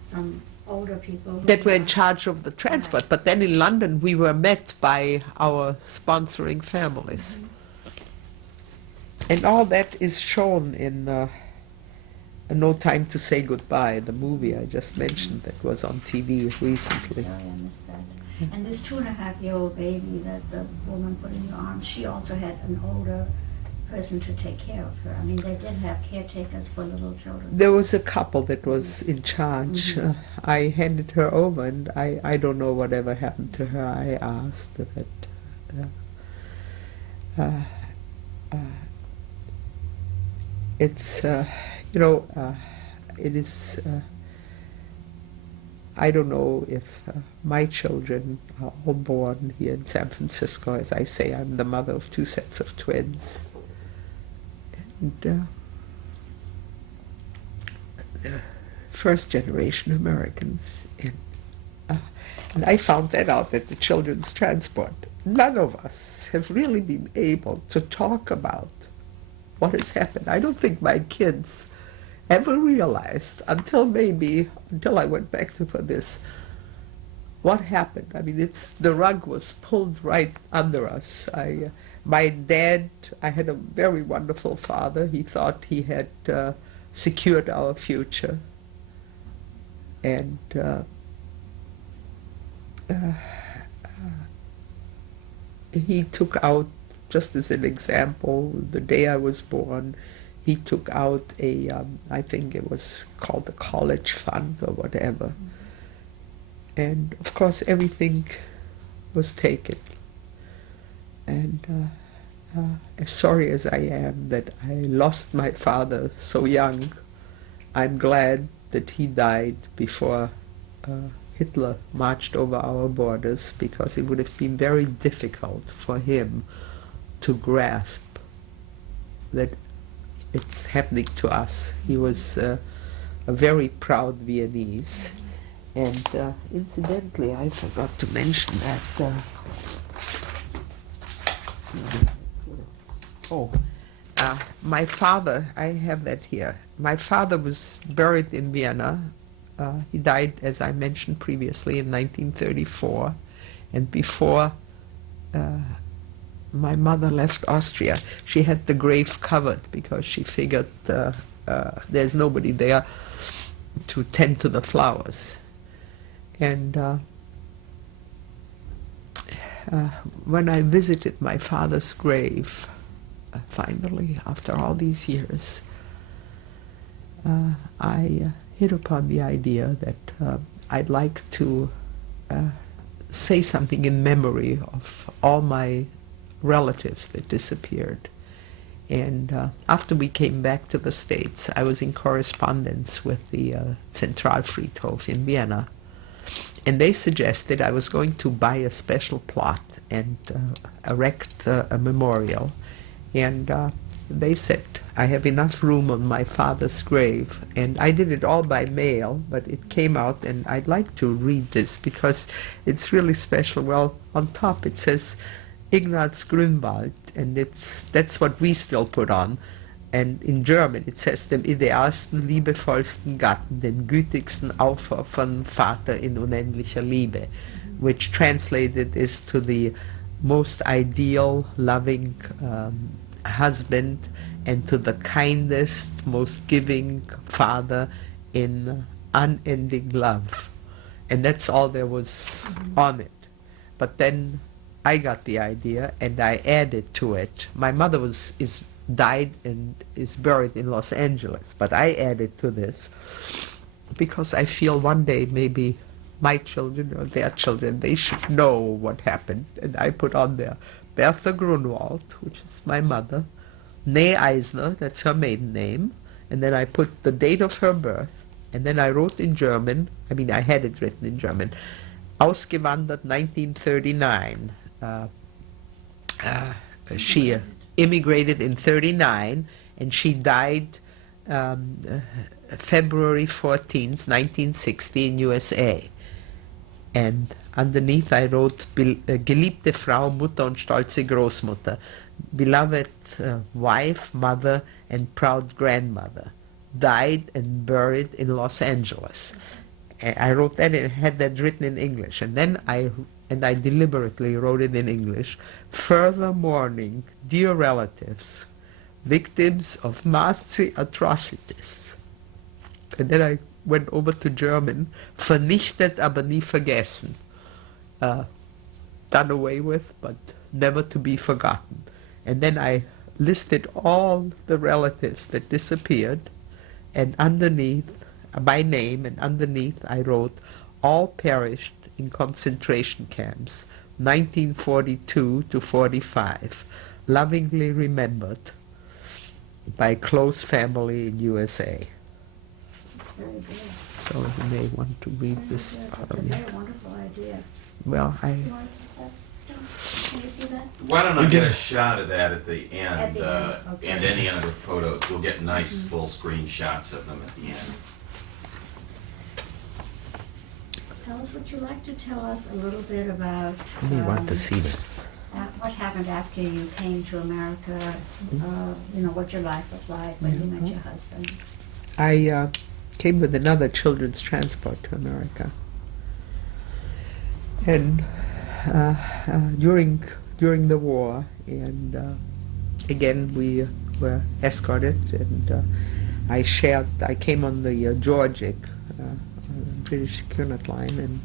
some older people. who that were in charge of the transport. But then in London we were met by our sponsoring families. And all that is shown in No Time to Say Goodbye, the movie I just mentioned that was on TV recently. Sorry, I missed that. And this 2.5-year-old baby that the woman put in your arms, she also had an older person to take care of her. I mean, they did have caretakers for little children. There was a couple that was in charge. Mhm. I handed her over, and I don't know whatever happened to her. I asked that. It's, it is. I don't know if my children are all born here in San Francisco. As I say, I'm the mother of 2 sets of twins. And first generation Americans. And I found that out at the children's transport. None of us have really been able to talk about what has happened. I don't think my kids ever realized until I went back for this, what happened. I mean, the rug was pulled right under us. My dad, I had a very wonderful father. He thought he had secured our future. And he took out, just as an example, the day I was born, he took out I think it was called the college fund or whatever. And of course everything was taken. And as sorry as I am that I lost my father so young, I'm glad that he died before Hitler marched over our borders, because it would have been very difficult for him to grasp that it's happening to us. He was a very proud Viennese. And incidentally, I forgot to mention that my father, I have that here. My father was buried in Vienna. He died, as I mentioned previously, in 1934. And before my mother left Austria, she had the grave covered because she figured there's nobody there to tend to the flowers. And when I visited my father's grave, finally, after all these years, I hit upon the idea that I'd like to say something in memory of all my relatives that disappeared. And after we came back to the States, I was in correspondence with the Zentralfriedhof in Vienna. And they suggested I was going to buy a special plot and erect a memorial. And they said, I have enough room on my father's grave. And I did it all by mail, but it came out, and I'd like to read this because it's really special. Well, on top it says Ignaz Grünwald, and that's what we still put on. And in German it says, dem idealsten, liebevollsten Gatten, dem gütigsten aufopfernden Vater in unendlicher Liebe, which translated is to the most ideal, loving husband, and to the kindest, most giving father in unending love. And that's all there was on it. But then I got the idea and I added to it. My mother died and is buried in Los Angeles, but I added to this because I feel one day maybe my children or their children, they should know what happened. And I put on there Bertha Grunwald, which is my mother, Nee Eisner, that's her maiden name, and then I put the date of her birth, and then I wrote in German, I had it written in German, Ausgewandert 1939. She immigrated in 39, and she died February 14th, 1960 in USA. And underneath I wrote, geliebte Frau, Mutter und stolze Großmutter, beloved wife, mother, and proud grandmother, died and buried in Los Angeles. I wrote that and had that written in English, and then I deliberately wrote it in English. Further mourning, dear relatives, victims of Nazi atrocities. And then I went over to German, vernichtet aber nie vergessen. Done away with, but never to be forgotten. And then I listed all the relatives that disappeared, and underneath, by name, and underneath I wrote, all perished in concentration camps, 1942 to 45, lovingly remembered by close family in USA. It's very good. So you may want to read Very this good. part That's of a me. very wonderful idea. Well, You want to take that? Can you see that? Why don't I get a shot of that at the end, At the end, okay. and any other photos? We'll get nice full screen shots of them at the end. Tell us, would you like to tell us a little bit about we want to see that. what happened after you came to America, what your life was like when you met your husband? I came with another children's transport to America, and during the war, and again we were escorted, and I came on the Georgic, British Cunard line, and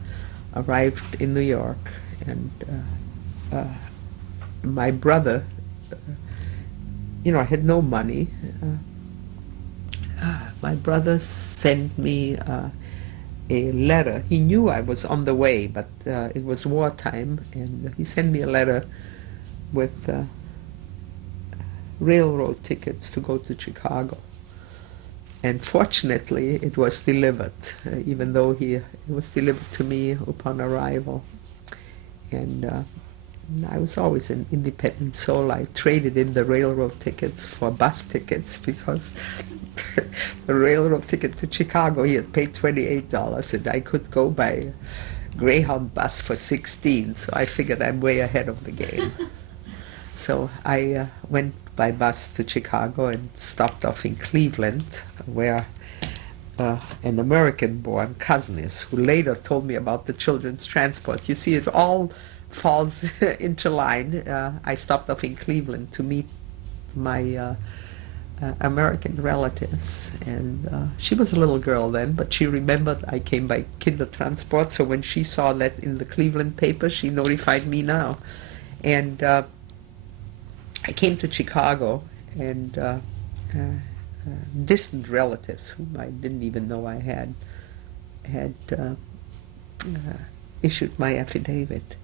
arrived in New York, and my brother, I had no money. My brother sent me a letter. He knew I was on the way, but it was wartime, and he sent me a letter with railroad tickets to go to Chicago. And fortunately, it was delivered, even though it was delivered to me upon arrival. And I was always an independent soul. I traded in the railroad tickets for bus tickets because the railroad ticket to Chicago, he had paid $28, and I could go by Greyhound bus for $16. So I figured I'm way ahead of the game. So I went by bus to Chicago and stopped off in Cleveland, where an American-born cousin is, who later told me about the children's transport. You see, it all falls into line. I stopped off in Cleveland to meet my American relatives, and she was a little girl then, but she remembered I came by Kindertransport, so when she saw that in the Cleveland paper, she notified me now. And I came to Chicago, and distant relatives whom I didn't even know I had issued my affidavit.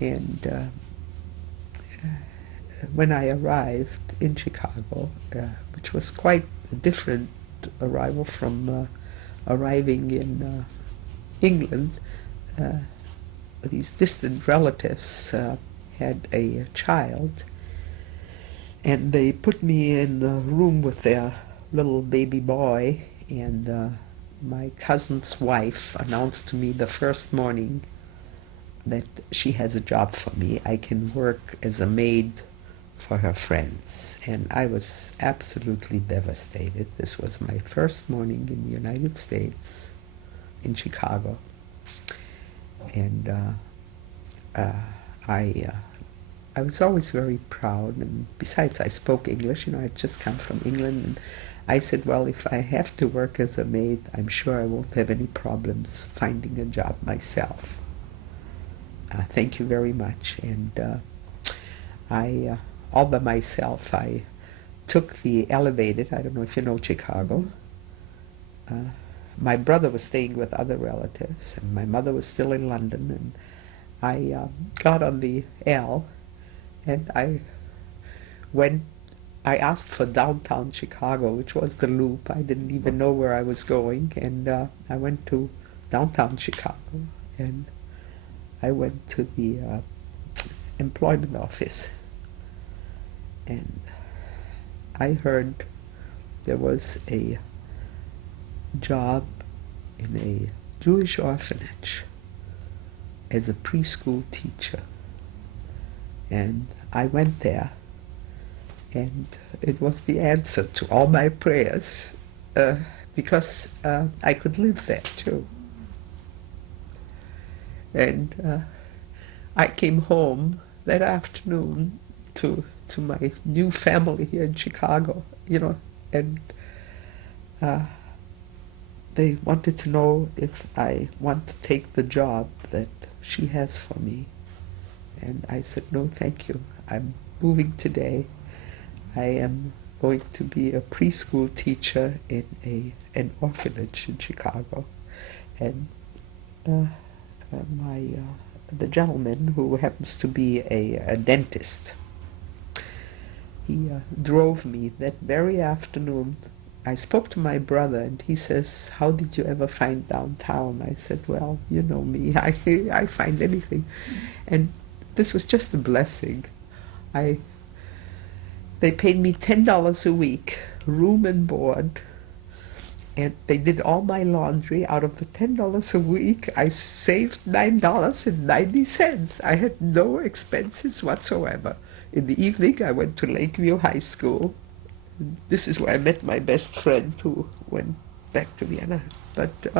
And when I arrived in Chicago, which was quite a different arrival from arriving in England, these distant relatives had a child, and they put me in the room with their little baby boy, and my cousin's wife announced to me the first morning that she has a job for me. I can work as a maid for her friends. And I was absolutely devastated. This was my first morning in the United States, in Chicago. And I was always very proud, and besides I spoke English, you know, I'd just come from England, and I said, well, if I have to work as a maid, I'm sure I won't have any problems finding a job myself. Thank you very much. And I, all by myself, I took the elevated. I don't know if you know Chicago. My brother was staying with other relatives, and my mother was still in London, and I got on the L, and I asked for downtown Chicago, which was the Loop. I didn't even know where I was going, and I went to downtown Chicago, and I went to the employment office, and I heard there was a job in a Jewish orphanage as a preschool teacher. And I went there, and it was the answer to all my prayers, because I could live there too. And I came home that afternoon to my new family here in Chicago, you know, and they wanted to know if I want to take the job that she has for me. And I said, no, thank you. I'm moving today. I am going to be a preschool teacher in an orphanage in Chicago. And the gentleman, who happens to be a dentist, he drove me that very afternoon. I spoke to my brother, and he says, how did you ever find downtown? I said, well, you know me, I find anything. And this was just a blessing. They paid me $10 a week, room and board, and they did all my laundry. Out of the $10 a week, I saved $9.90. I had no expenses whatsoever. In the evening, I went to Lakeview High School. This is where I met my best friend, who went back to Vienna. But it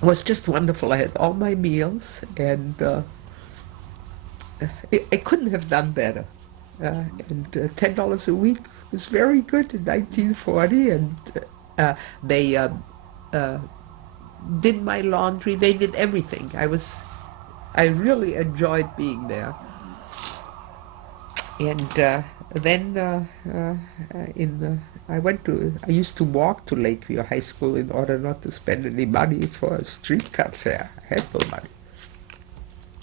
was just wonderful. I had all my meals, and I couldn't have done better. And $10 a week was very good in 1940. And they did my laundry. They did everything. I really enjoyed being there. And then I used to walk to Lakeview High School in order not to spend any money for a streetcar fare. I had no money.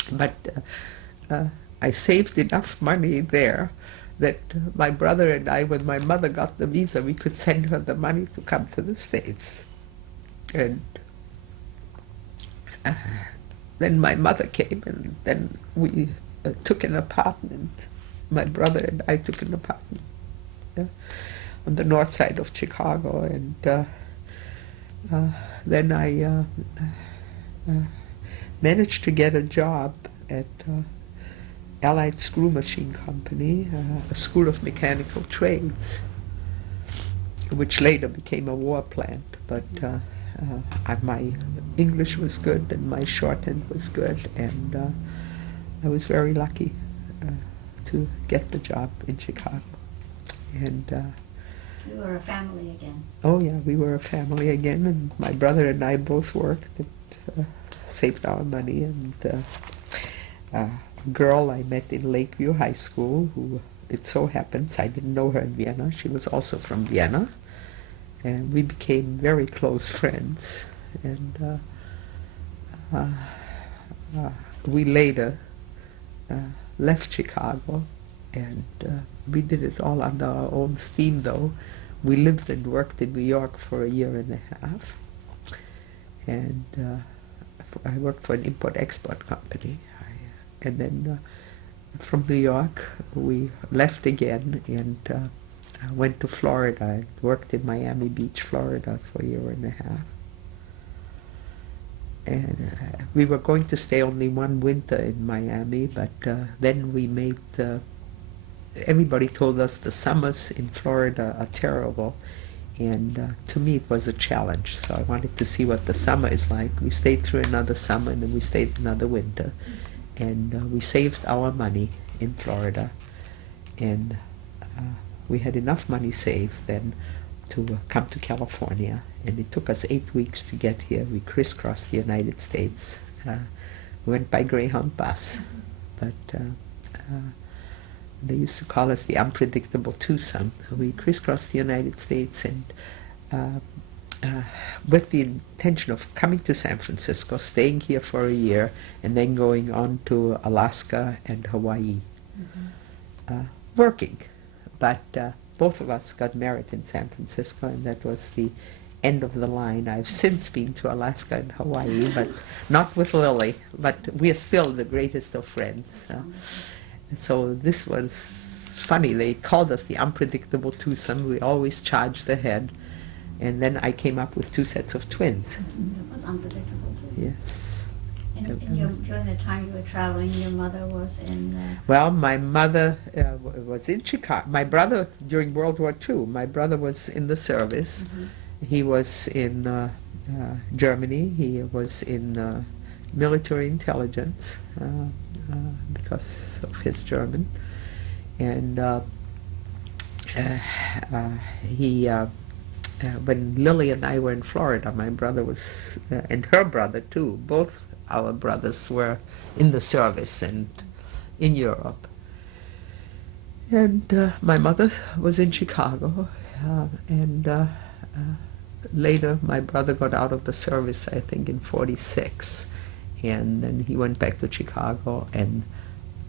But I saved enough money there that my brother and I, when my mother got the visa, we could send her the money to come to the States. And then my mother came, and then we took an apartment. My brother and I took an apartment on the north side of Chicago, and then I managed to get a job at Allied Screw Machine Company, a school of mechanical trades, which later became a war plant. But my English was good, and my shorthand was good, and I was very lucky to get the job in Chicago. And You were a family again. oh yeah, we were a family again, and my brother and I both worked and saved our money. And a girl I met in Lakeview High School, who, it so happens, I didn't know her in Vienna. She was also from Vienna, and we became very close friends. And we later left Chicago, and we did it all under our own steam, though. We lived and worked in New York for a year and a half, and I worked for an import-export company. And then from New York, we left again and I went to Florida. I worked in Miami Beach, Florida for a year and a half. And we were going to stay only one winter in Miami, but then we made, everybody told us the summers in Florida are terrible. And to me, it was a challenge. So I wanted to see what the summer is like. We stayed through another summer, and then we stayed another winter. And we saved our money in Florida. And we had enough money saved then to come to California. And it took us 8 weeks to get here. We crisscrossed the United States. We went by Greyhound bus. But they used to call us the unpredictable twosome. We crisscrossed the United States and with the intention of coming to San Francisco, staying here for a year, and then going on to Alaska and Hawaii, working. But both of us got married in San Francisco, and that was the end of the line. I've since been to Alaska and Hawaii, but not with Lily, but we are still the greatest of friends. So this was funny. They called us the unpredictable twosome. We always charged ahead. And then I came up with 2 sets of twins. That was unpredictable too. Yes. And during the time you were traveling, your mother was in... Well, my mother was in Chicago. My brother, during World War II, my brother was in the service. He was in Germany. He was in military intelligence because of his German. And when Lily and I were in Florida, my brother was, and her brother too, both our brothers were in the service and in Europe. And my mother was in Chicago, and later my brother got out of the service, I think, in '46, and then he went back to Chicago. And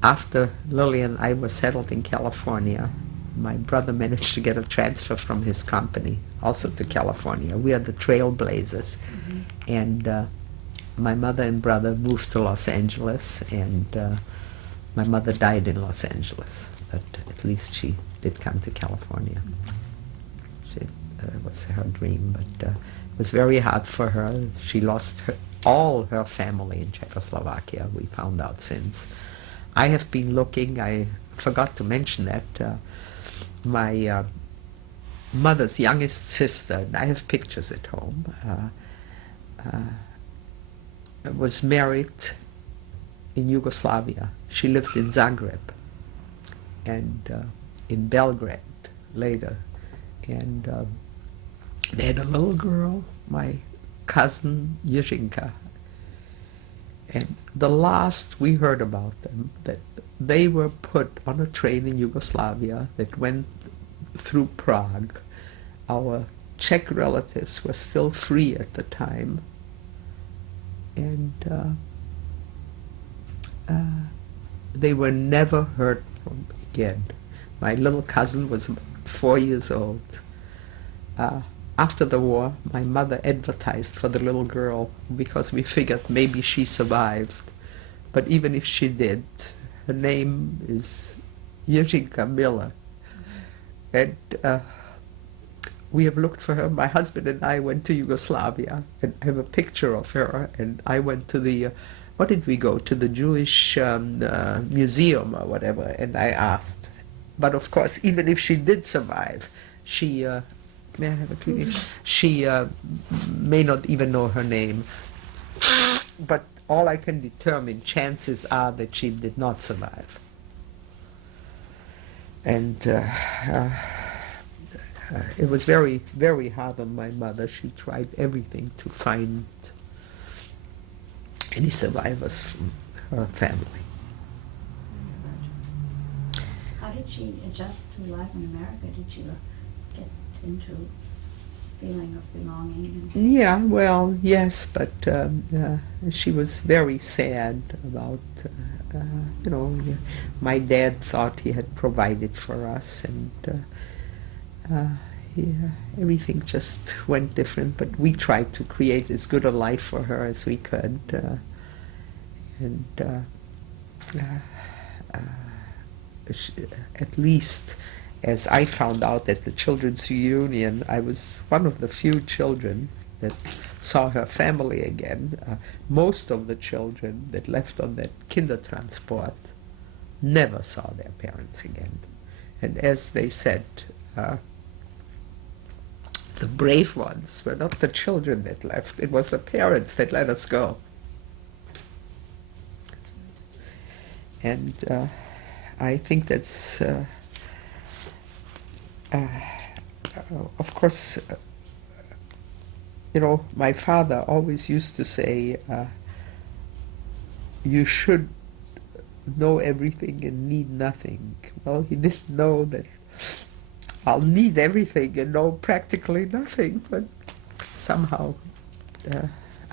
after Lily and I were settled in California, my brother managed to get a transfer from his company also to California. We are the trailblazers. And my mother and brother moved to Los Angeles, and my mother died in Los Angeles, but at least she did come to California. It was her dream, but it was very hard for her. She lost all her family in Czechoslovakia, we found out since. I have been looking, I forgot to mention that, my mother's youngest sister, and I have pictures at home, was married in Yugoslavia. She lived in Zagreb and in Belgrade later. And they had a little girl, my cousin Yushinka. And the last we heard about them, that they were put on a train in Yugoslavia that went through Prague. Our Czech relatives were still free at the time. And they were never heard from again. My little cousin was 4 years old. After the war, my mother advertised for the little girl because we figured maybe she survived. But even if she did, her name is Yushinka Miller. And we have looked for her. My husband and I went to Yugoslavia, and I have a picture of her. And I went to the, what did we go? To the Jewish museum or whatever, and I asked. But of course, even if she did survive, she, may I have a please? She may not even know her name. But all I can determine, chances are that she did not survive. And it was very, very hard on my mother. She tried everything to find any survivors from her family. How did she adjust to life in America? Did she get into feeling of belonging? Yeah, well, yes, but she was very sad about, you know, my dad thought he had provided for us, and yeah, everything just went different. But we tried to create as good a life for her as we could, and sh- at least, as I found out at the children's reunion, I was one of the few children that saw her family again. Most of the children that left on that Kindertransport never saw their parents again. And as they said, the brave ones were not the children that left, it was the parents that let us go. And I think that's, of course, you know, my father always used to say, you should know everything and need nothing. Well, he didn't know that I'll need everything and know practically nothing, but somehow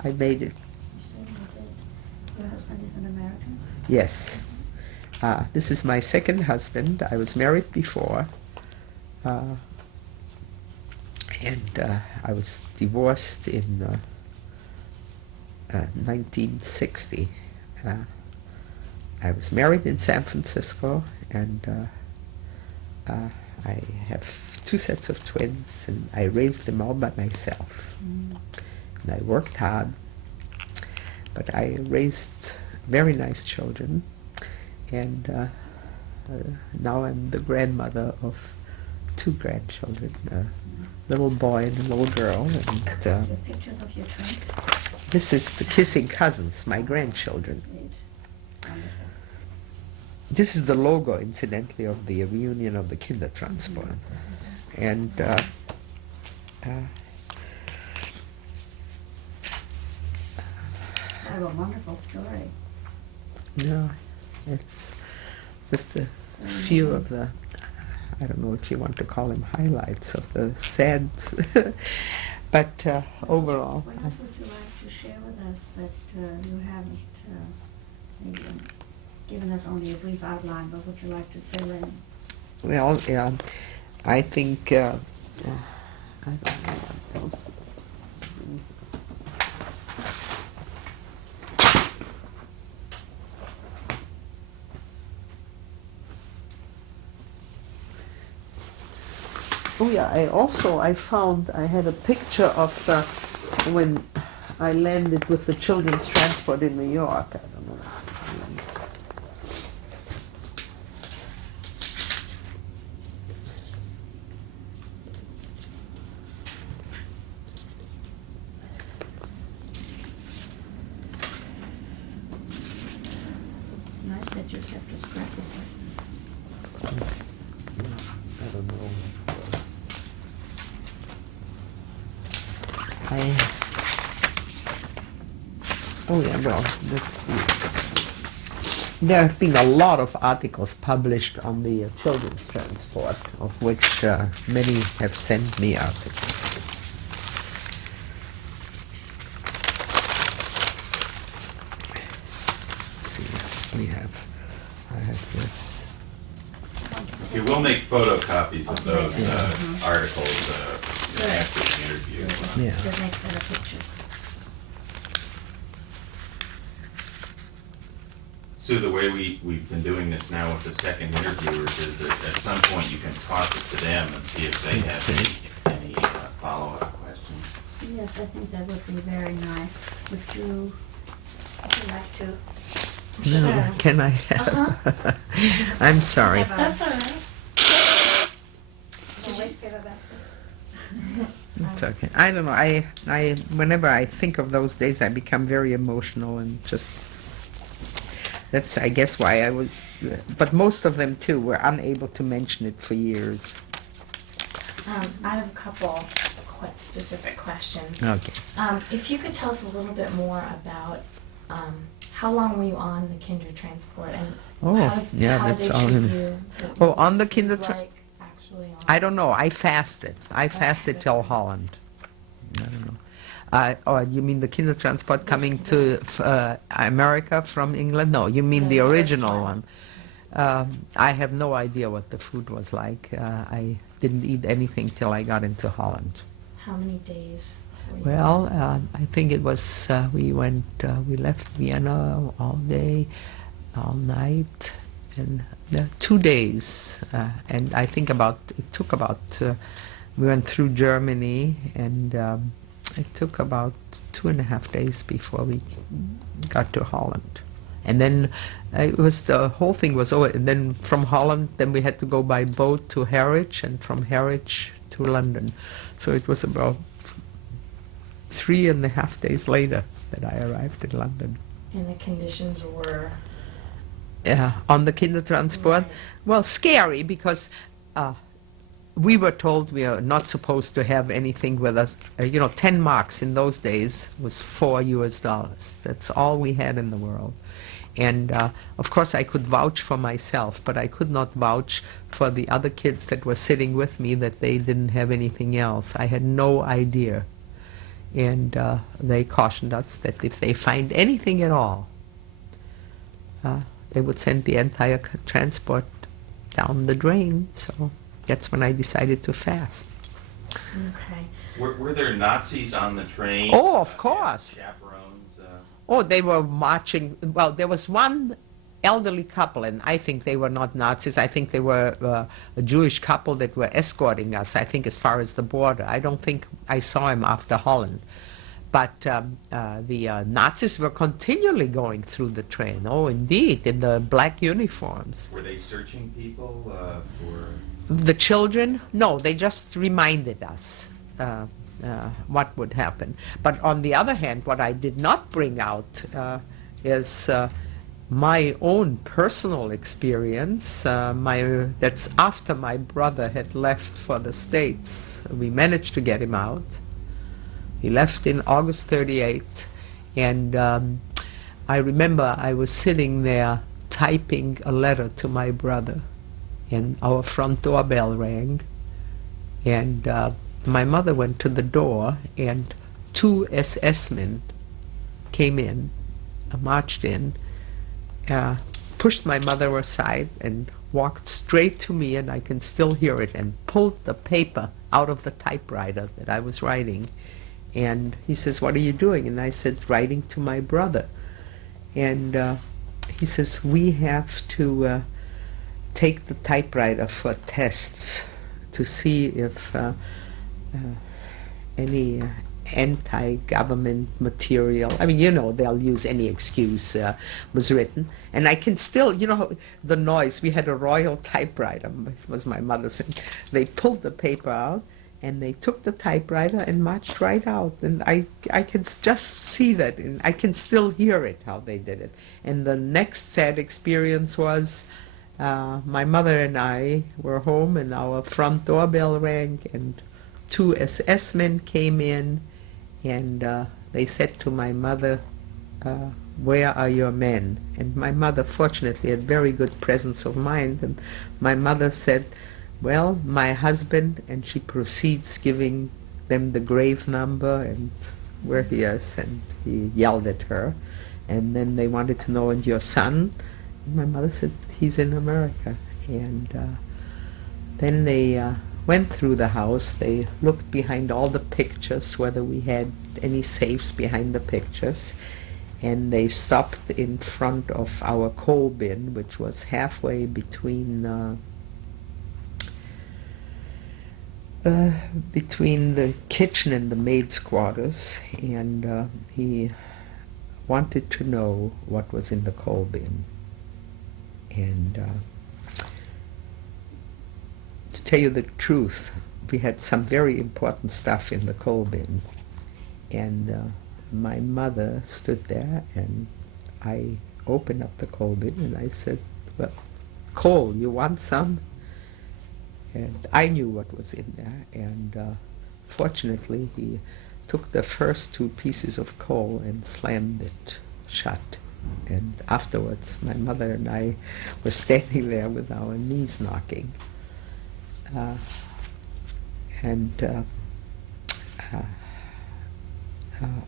I made it. You said you did. Your husband is an American? Yes. This is my second husband. I was married before. And I was divorced in 1960. I was married in San Francisco, and I have 2 sets of twins, and I raised them all by myself. Mm. And I worked hard, but I raised very nice children, and now I'm the grandmother of 2 grandchildren, a little boy and a little girl. And You have pictures of your twins? this is the kissing cousins, my grandchildren. Sweet. Wonderful. This is the logo, incidentally, of the reunion of the Kindertransport. And I have a wonderful story. no, it's just a few of the, I don't know if you want to call them highlights of the sad, but overall. What else would you like to share with us that you haven't maybe given us only a brief outline, but would you like to fill in? Well, yeah, I think, I don't know what else. Oh yeah, I found, I had a picture of when I landed with the children's transport in New York. I don't know. It's nice that you kept a scrapbook. I don't know. Oh yeah, well, let's see. There have been a lot of articles published on the children's transport, of which many have sent me articles. Let's see, I have this. Okay, we'll make photocopies of those articles after the interview. Yeah. That makes better pictures. Sue, the way we've been doing this now with the second interviewers is that at some point you can toss it to them and see if they have any follow-up questions. Yes, I think that would be very nice. Would you like to? No, Sure. can I? Uh-huh. I'm sorry. Have a- That's all right. a waste paper basket? It's okay. I don't know. I whenever I think of those days, I become very emotional and just. That's, I guess, why I was. But most of them too were unable to mention it for years. I have a couple quite specific questions. Okay. If you could tell us a little bit more about how long were you on the Kindertransport and Oh, how did, yeah, how that's did they all treat in- you? Oh, on the What was it Kindertran- like actually on? I don't know. I fasted. I fasted till Okay. Holland. I don't know. Oh, you mean the Kindertransport coming to America from England? No, you mean No, the the first original one. one. I have no idea what the food was like. I didn't eat anything till I got into Holland. How many days were you Well, gone? I think it was, we left Vienna all day, all night, and 2 days. And I think we went through Germany, and it took about 2.5 days before we got to Holland. And then the whole thing was over. And then from Holland, then we had to go by boat to Harwich, and from Harwich to London. So it was about 3.5 days later that I arrived in London. And the conditions were. On the Kindertransport. Right. Well, scary, because we were told we are not supposed to have anything with us. 10 marks in those days was $4. That's all we had in the world. And of course I could vouch for myself, but I could not vouch for the other kids that were sitting with me that they didn't have anything else. I had no idea. And they cautioned us that if they find anything at all, they would send the entire transport down the drain. So that's when I decided to fast. Okay. Were there Nazis on the train? Oh, of as course. chaperones? Oh, they were marching. Well, there was one elderly couple, and I think they were not Nazis. I think they were a Jewish couple that were escorting us, I think, as far as the border. I don't think I saw him after Holland. But the Nazis were continually going through the train. Oh, indeed, in the black uniforms. Were they searching people for? The children? No, they just reminded us what would happen. But on the other hand, what I did not bring out is my own personal experience. That's after my brother had left for the States. We managed to get him out. He left in August 38, and I remember I was sitting there typing a letter to my brother, and our front doorbell rang, and my mother went to the door, and 2 SS men came in, marched in, pushed my mother aside, and walked straight to me, and I can still hear it, and pulled the paper out of the typewriter that I was writing. And he says, "What are you doing?" And I said, "Writing to my brother." And he says, "We have to take the typewriter for tests to see if any anti-government material, I mean, they'll use any excuse, was written." And I can still, the noise, we had a Royal typewriter, it was my mother's, and they pulled the paper out, and they took the typewriter and marched right out. And I can just see that, and I can still hear it, how they did it. And the next sad experience was my mother and I were home, and our front doorbell rang, and 2 SS men came in, and they said to my mother, "Where are your men?" And my mother, fortunately, had very good presence of mind, and my mother said, "Well, my husband," and she proceeds giving them the grave number and where he is, and he yelled at her. And then they wanted to know, "And your son?" And my mother said, "He's in America." And then they went through the house. They looked behind all the pictures, whether we had any safes behind the pictures. And they stopped in front of our coal bin, which was halfway between the kitchen and the maid's quarters, and he wanted to know what was in the coal bin. And to tell you the truth, we had some very important stuff in the coal bin. And my mother stood there, and I opened up the coal bin, and I said, "Well, coal, you want some?" And I knew what was in there, and fortunately he took the first 2 pieces of coal and slammed it shut. And afterwards my mother and I were standing there with our knees knocking.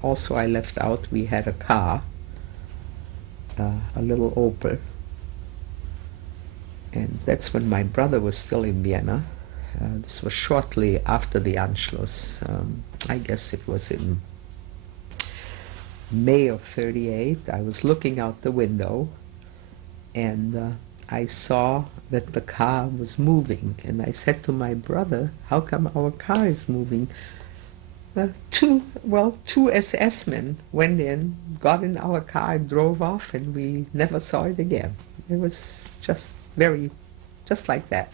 Also I left out, we had a car, a little Opel, And that's when my brother was still in Vienna. This was shortly after the Anschluss. I guess it was in May of '38. I was looking out the window, and I saw that the car was moving. And I said to my brother, "How come our car is moving?" Two SS men went in, got in our car, and drove off, and we never saw it again. It was just like that.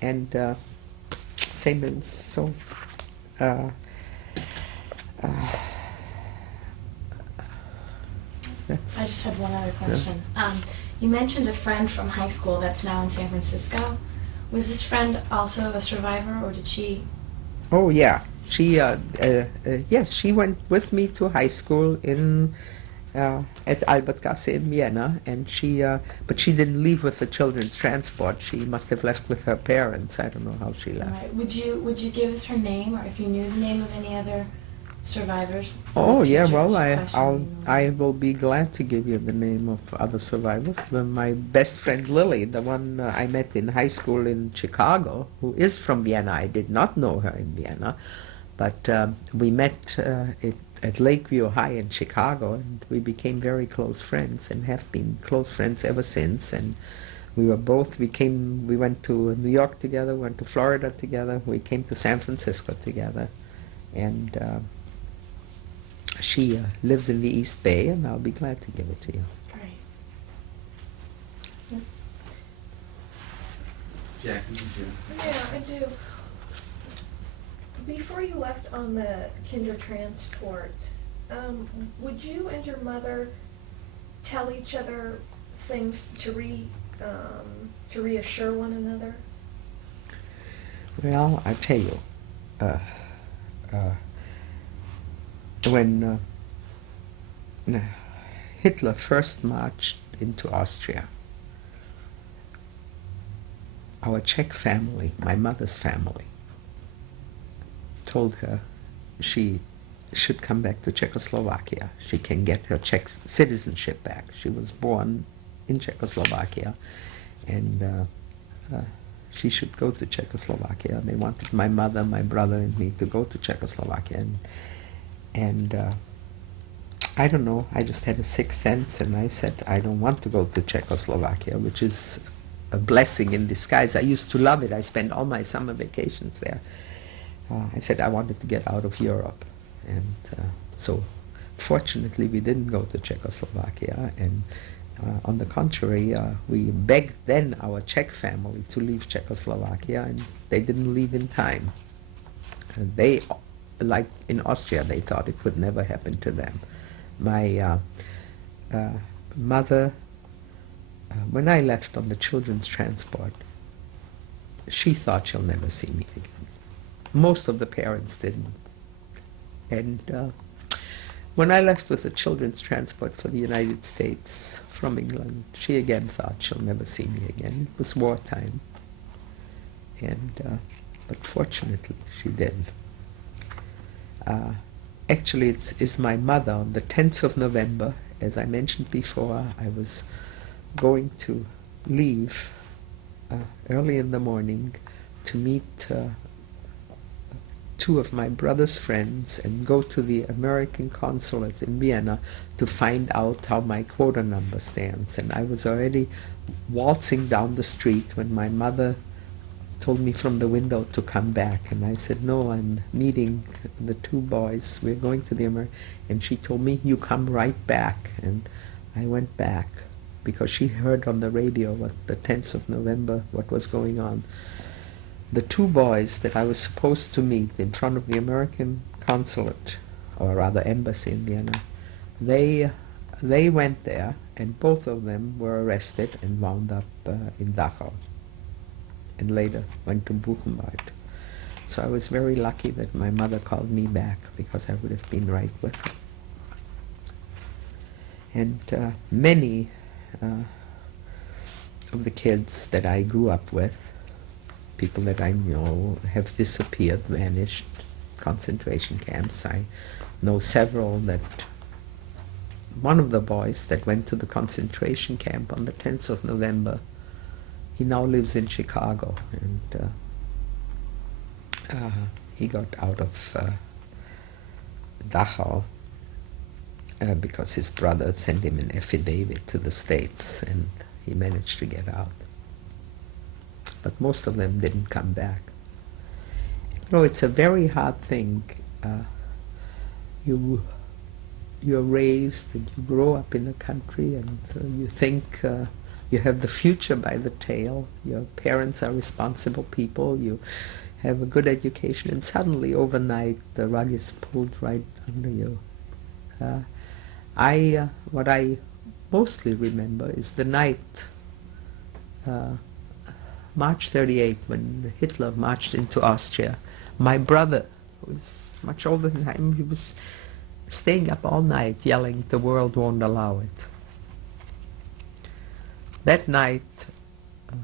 And same as so. That's, I just had one other question. You mentioned a friend from high school that's now in San Francisco. Was this friend also a survivor, or did she? Oh yeah, she yes, she went with me to high school in at Albertgasse in Vienna, and but she didn't leave with the children's transport. She must have left with her parents. I don't know how she left. Right. Would you give us her name, or if you knew the name of any other survivors? Oh yeah, well Question, I will be glad to give you the name of other survivors. My best friend Lily, the one I met in high school in Chicago, who is from Vienna. I did not know her in Vienna, but we met at Lakeview High in Chicago, and we became very close friends and have been close friends ever since. And we went to New York together, went to Florida together, we came to San Francisco together, and she lives in the East Bay, and I'll be glad to give it to you. Great. Jackie, did you? Yeah, I do. Before you left on the Kindertransport, would you and your mother tell each other things to reassure one another? Well, I tell you, when Hitler first marched into Austria, our Czech family, my mother's family, told her she should come back to Czechoslovakia. She can get her Czech citizenship back. She was born in Czechoslovakia, and she should go to Czechoslovakia. They wanted my mother, my brother, and me to go to Czechoslovakia. And I don't know, I just had a sixth sense, and I said, I don't want to go to Czechoslovakia, which is a blessing in disguise. I used to love it. I spent all my summer vacations there. I said I wanted to get out of Europe. And so fortunately we didn't go to Czechoslovakia, and on the contrary, we begged then our Czech family to leave Czechoslovakia, and they didn't leave in time. They, like in Austria, they thought it would never happen to them. My mother, when I left on the children's transport, she thought she'll never see me again. Most of the parents didn't. And when I left with the children's transport for the United States from England, she again thought she'll never see me again. It was wartime. And but fortunately, she did. Actually, it's my mother. On the 10th of November, as I mentioned before, I was going to leave early in the morning to meet two of my brother's friends and go to the American consulate in Vienna to find out how my quota number stands. And I was already waltzing down the street when my mother told me from the window to come back. And I said, no, I'm meeting the two boys. We're going to the American. And she told me, you come right back. And I went back because she heard on the radio what the 10th of November, what was going on. The two boys that I was supposed to meet in front of the American consulate, or rather embassy in Vienna, they went there, and both of them were arrested and wound up in Dachau, and later went to Buchenwald. So I was very lucky that my mother called me back, because I would have been right with her. And many of the kids that I grew up with, people that I know, have disappeared, vanished, concentration camps. I know several that, one of the boys that went to the concentration camp on the 10th of November he now lives in Chicago, and he got out of Dachau because his brother sent him an affidavit to the States, and he managed to get out. But most of them didn't come back. You know, it's a very hard thing. You're raised and you grow up in a country, and you think you have the future by the tail. Your parents are responsible people. You have a good education, and suddenly overnight the rug is pulled right under you. What I mostly remember is the night, March 38, when Hitler marched into Austria. My brother, who was much older than him, he was staying up all night yelling, "The world won't allow it." That night,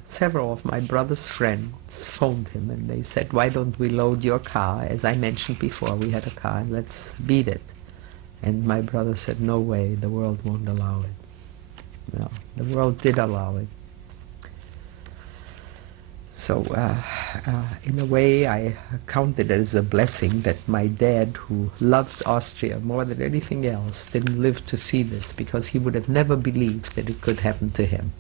several of my brother's friends phoned him, and they said, "Why don't we load your car?" As I mentioned before, we had a car, and let's beat it. And my brother said, "No way, the world won't allow it." Well, the world did allow it. So in a way, I count it as a blessing that my dad, who loved Austria more than anything else, didn't live to see this, because he would have never believed that it could happen to him.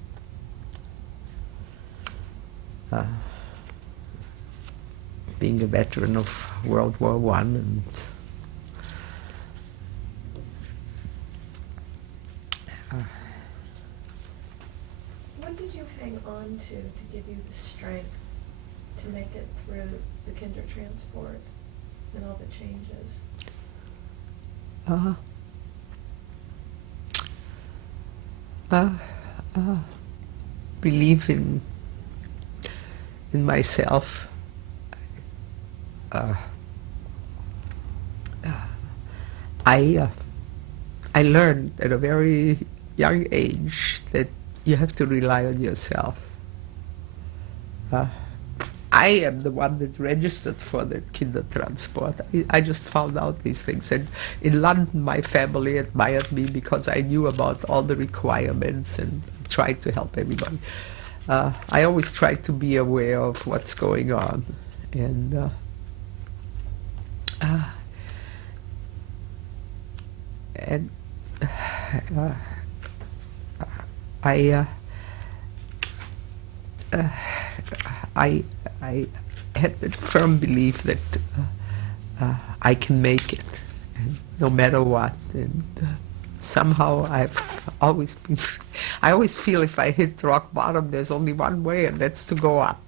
Being a veteran of World War I, and What did you hang on to give you the strength to make it through the kinder transport and all the changes? Believe in myself. I learned at a very young age that you have to rely on yourself. I am the one that registered for the Kindertransport. I just found out these things. And in London, my family admired me because I knew about all the requirements and tried to help everybody. I always tried to be aware of what's going on. And I had a firm belief that I can make it, and no matter what. And somehow I've always been. I always feel if I hit rock bottom, there's only one way, and that's to go up.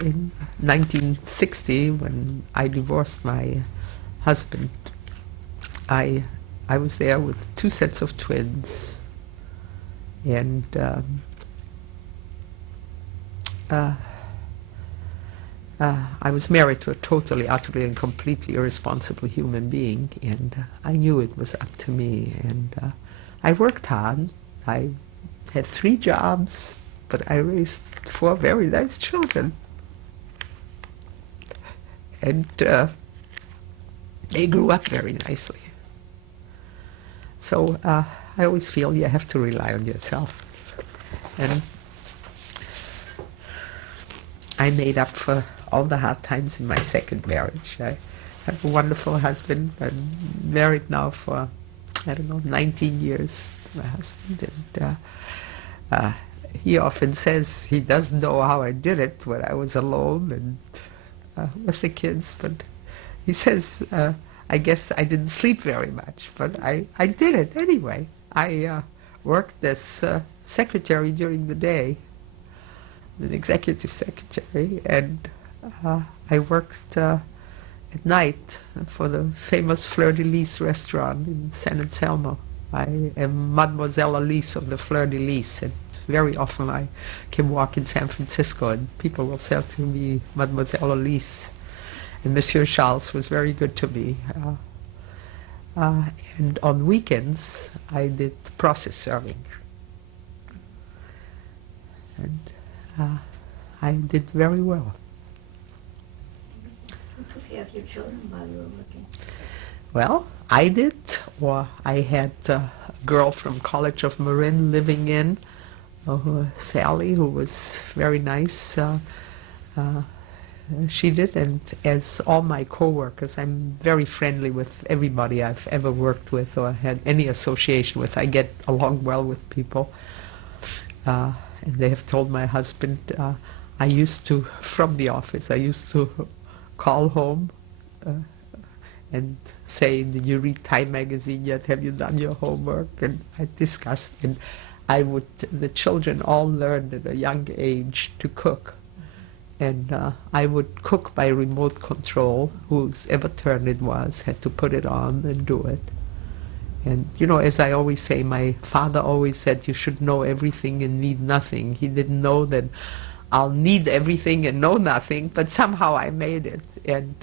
In 1960, when I divorced my husband, I was there with 2 sets of twins, and I was married to a totally, utterly, and completely irresponsible human being, and I knew it was up to me. And I worked hard. I had 3 jobs, but I raised 4 very nice children. And they grew up very nicely. So I always feel you have to rely on yourself. And I made up for all the hard times in my second marriage. I have a wonderful husband. I'm married now for, 19 years to my husband. And he often says he doesn't know how I did it when I was alone and with the kids, but he says, I guess I didn't sleep very much, but I did it anyway. I worked as secretary during the day, an executive secretary, and I worked at night for the famous Fleur de Lis restaurant in San Anselmo. I am Mademoiselle Elise of the Fleur de Lis, and very often I can walk in San Francisco and people will say to me, Mademoiselle Elise. And Monsieur Charles was very good to me. And on weekends, I did process serving. And I did very well. Who took care of your children while you were working? Well, I did, or I had a girl from College of Marin living in, Sally, who was very nice. She did, and as all my coworkers, I'm very friendly with everybody I've ever worked with or had any association with. I get along well with people. And they have told my husband, I used to, from the office, I used to call home and say, did you read Time magazine yet? Have you done your homework? And I discuss, and the children all learned at a young age to cook. And I would cook by remote control. Whoever turn it was had to put it on and do it. And, you know, as I always say, my father always said you should know everything and need nothing. He didn't know that I'll need everything and know nothing, but somehow I made it. And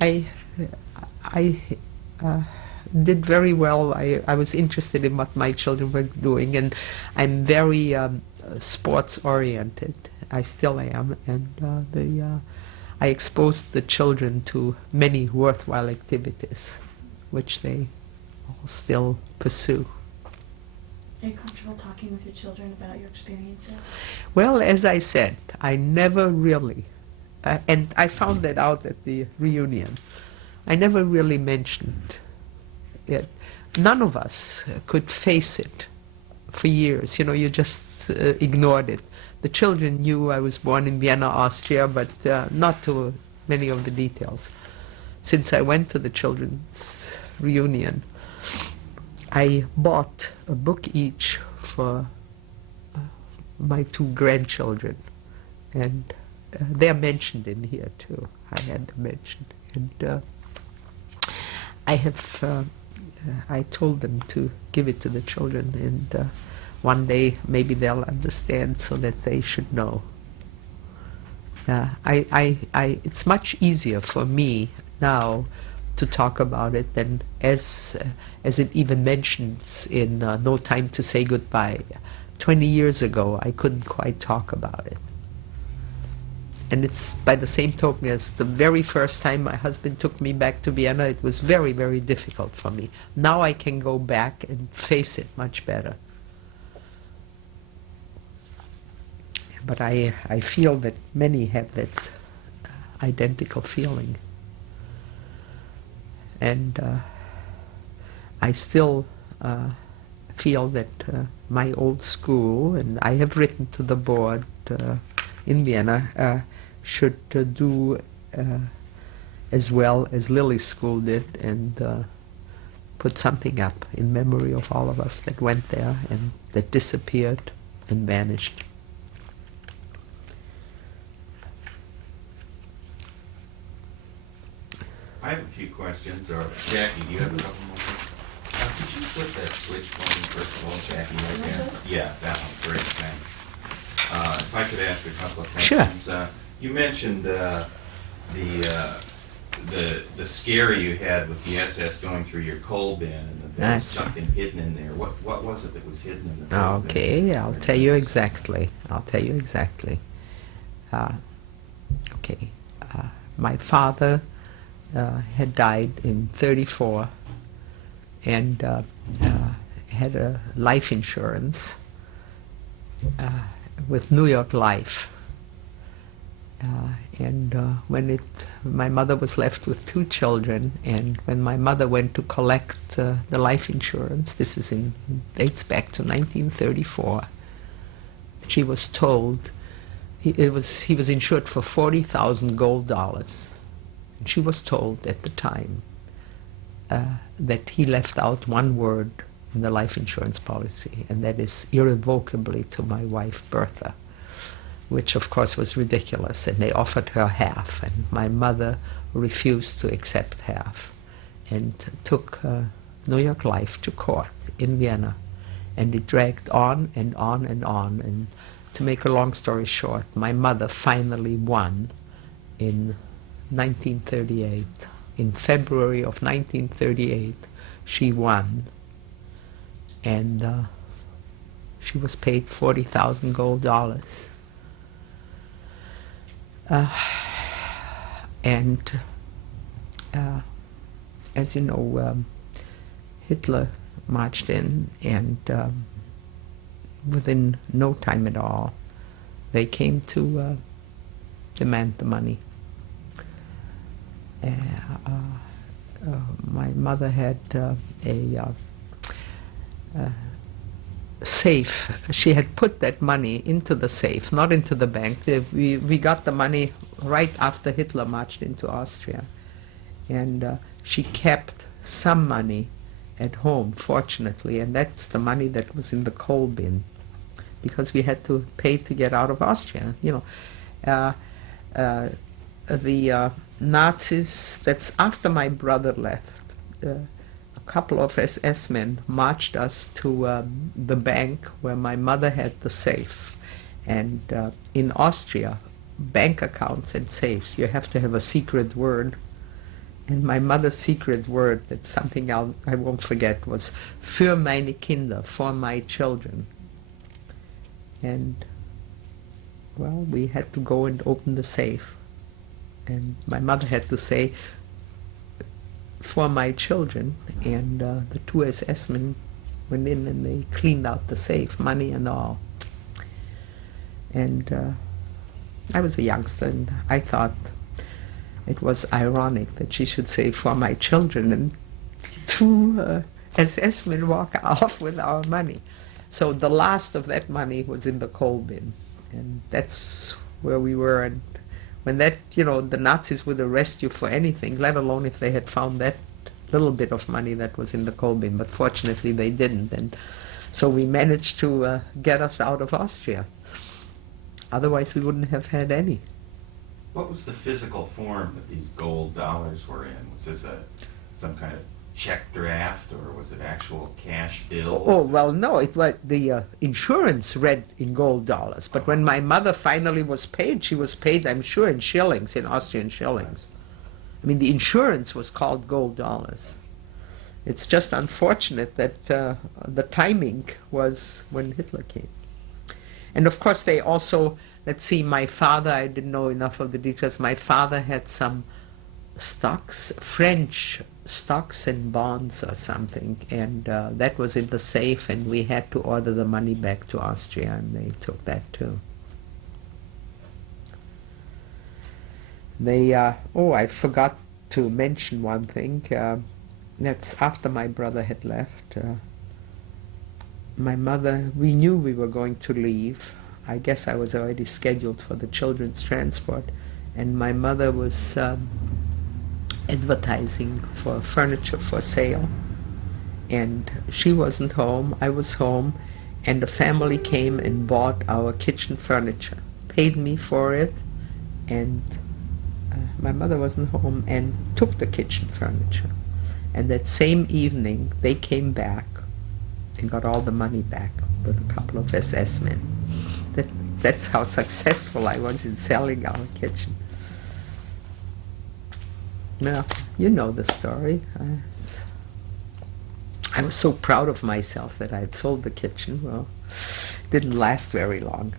I did very well. I was interested in what my children were doing, and I'm very sports oriented. I still am, and I exposed the children to many worthwhile activities, which they all still pursue. Are you comfortable talking with your children about your experiences? Well, as I said, I never really, and I found that out at the reunion, I never really mentioned it. None of us could face it for years. You know, you just ignored it. The children knew I was born in Vienna, Austria, but not to many of the details. Since I went to the children's reunion, I bought a book each for my two grandchildren, and they're mentioned in here too. I had them mentioned, and I told them to give it to the children, and one day maybe they'll understand, so that they should know. It's much easier for me now to talk about it than as it even mentions in No Time to Say Goodbye. 20 years ago, I couldn't quite talk about it. And it's by the same token as the very first time my husband took me back to Vienna, it was very, very difficult for me. Now I can go back and face it much better. But I feel that many have that identical feeling. And I still feel that my old school, and I have written to the board in Vienna, should do as well as Lily's school did, and put something up in memory of all of us that went there and that disappeared and vanished. I have a few questions, or Jackie, do you have a couple more? Could you flip that switch for me, first of all, Jackie, right there? Yeah, that one, great, thanks. If I could ask a couple of questions. Sure. You mentioned the scare you had with the SS going through your coal bin, and that there was That's something hidden in there. What was it that was hidden in the coal bin? Okay, I'll tell you exactly. Okay, my father had died in '34, and had a life insurance with New York Life. When my mother was left with two children, and when my mother went to collect the life insurance, dates back to 1934, she was told he was insured for 40,000 gold dollars. And she was told at the time that he left out one word in the life insurance policy, and that is irrevocably to my wife Bertha, which of course was ridiculous, and they offered her half, and my mother refused to accept half and took New York Life to court in Vienna, and it dragged on and on and on, and to make a long story short, my mother finally won in 1938. In February of 1938, she won, and she was paid 40,000 gold dollars. And as you know, Hitler marched in, and within no time at all, they came to demand the money. My mother had a safe. She had put that money into the safe, not into the bank. We got the money right after Hitler marched into Austria. And she kept some money at home, fortunately, and that's the money that was in the coal bin, because we had to pay to get out of Austria. You know, the Nazis, that's after my brother left, a couple of SS men marched us to the bank where my mother had the safe. And in Austria, bank accounts and safes, you have to have a secret word. And my mother's secret word, that's something I won't forget, was "Für meine Kinder," for my children. And, well, we had to go and open the safe. And my mother had to say, "For my children," and the two SS men went in and they cleaned out the safe, money and all. And I was a youngster, and I thought it was ironic that she should say, "For my children," and two SS men walk off with our money. So the last of that money was in the coal bin, and that's where we were. And when that, you know, the Nazis would arrest you for anything, let alone if they had found that little bit of money that was in the coal bin. But fortunately they didn't, and so we managed to get us out of Austria. Otherwise we wouldn't have had any. What was the physical form that these gold dollars were in? Was this some kind of check draft, or was it actual cash bills? Oh, well, no, it was the insurance read in gold dollars. But when my mother finally was paid, she was paid, I'm sure, in shillings, in Austrian shillings. I mean, the insurance was called gold dollars. It's just unfortunate that the timing was when Hitler came. And of course they also, let's see, my father, I didn't know enough of the details, my father had some stocks, French stocks and bonds or something, and that was in the safe, and we had to order the money back to Austria, and they took that too. They, I forgot to mention one thing. That's after my brother had left. My mother, we knew we were going to leave. I guess I was already scheduled for the children's transport, and my mother was advertising for furniture for sale, and she wasn't home, I was home, and the family came and bought our kitchen furniture, paid me for it, and my mother wasn't home, and took the kitchen furniture. And that same evening they came back and got all the money back with a couple of SS men. That's how successful I was in selling our kitchen. Well, you know the story. I was so proud of myself that I had sold the kitchen. Well, it didn't last very long.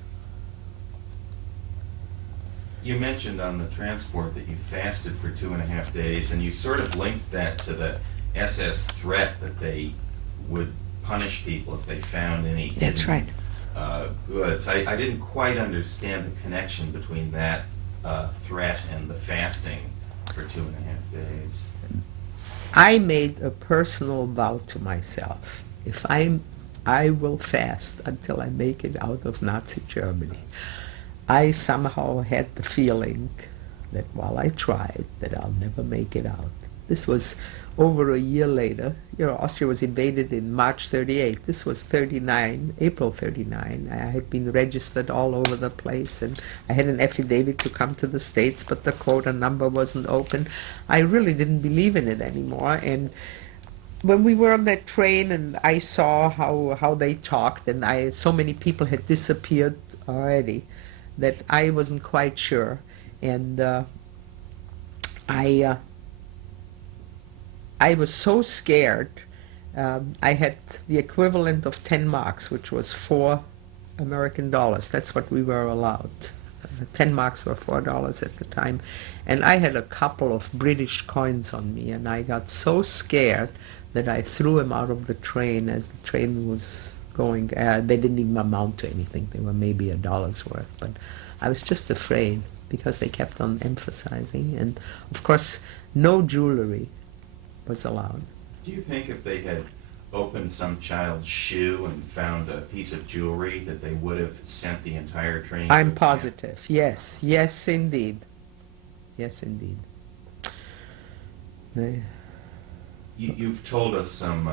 You mentioned on the transport that you fasted for 2.5 days, and you sort of linked that to the SS threat that they would punish people if they found any That's right. Goods. I didn't quite understand the connection between that threat and the fasting for 2.5 days. I made a personal vow to myself. If I will fast until I make it out of Nazi Germany. I somehow had the feeling that while I tried, that I'll never make it out. This was over a year later. You know, Austria was invaded in March 38. This was 39, April 39. I had been registered all over the place, and I had an affidavit to come to the States, but the quota number wasn't open. I really didn't believe in it anymore. And when we were on that train and I saw how they talked, and so many people had disappeared already, that I wasn't quite sure. And I was so scared. I had the equivalent of 10 marks, which was $4 American. That's what we were allowed 10 marks were $4 at the time. And I had a couple of British coins on me, and I got so scared that I threw them out of the train as the train was going. They didn't even amount to anything. They were maybe $1 worth. But I was just afraid because they kept on emphasizing. And, of course, no jewelry was allowed. Do you think if they had opened some child's shoe and found a piece of jewelry that they would have sent the entire train? I'm positive. Yes. Yes, indeed. Yes, indeed. You've told us some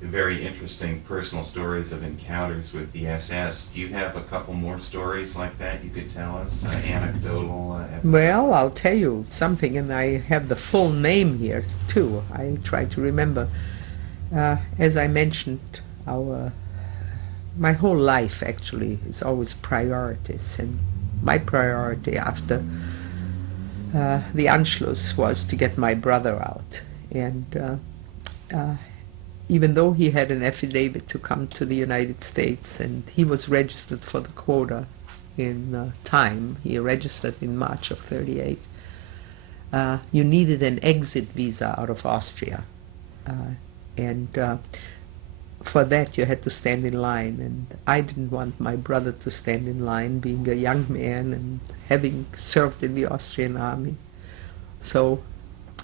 very interesting personal stories of encounters with the SS. Do you have a couple more stories like that you could tell us? Anecdotal episodes? Well, I'll tell you something, and I have the full name here, too. I try to remember. As I mentioned, my whole life, actually, is always priorities. And my priority after the Anschluss was to get my brother out. And even though he had an affidavit to come to the United States, and he was registered for the quota in time, he registered in March of '38, you needed an exit visa out of Austria. And for that you had to stand in line, and I didn't want my brother to stand in line, being a young man and having served in the Austrian army. So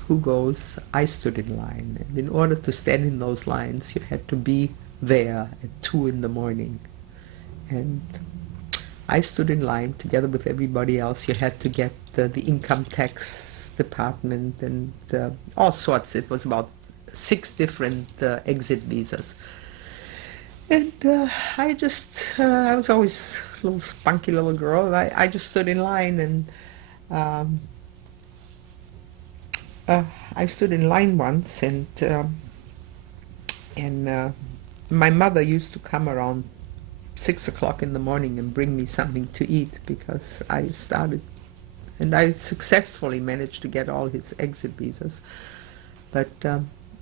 who goes? I stood in line, and in order to stand in those lines you had to be there at 2 in the morning. And I stood in line together with everybody else. You had to get the income tax department and all sorts. It was about 6 different exit visas. And I was always a little spunky little girl. I just stood in line, and I stood in line once, and my mother used to come around 6 o'clock in the morning and bring me something to eat, because I started, and I successfully managed to get all his exit visas. But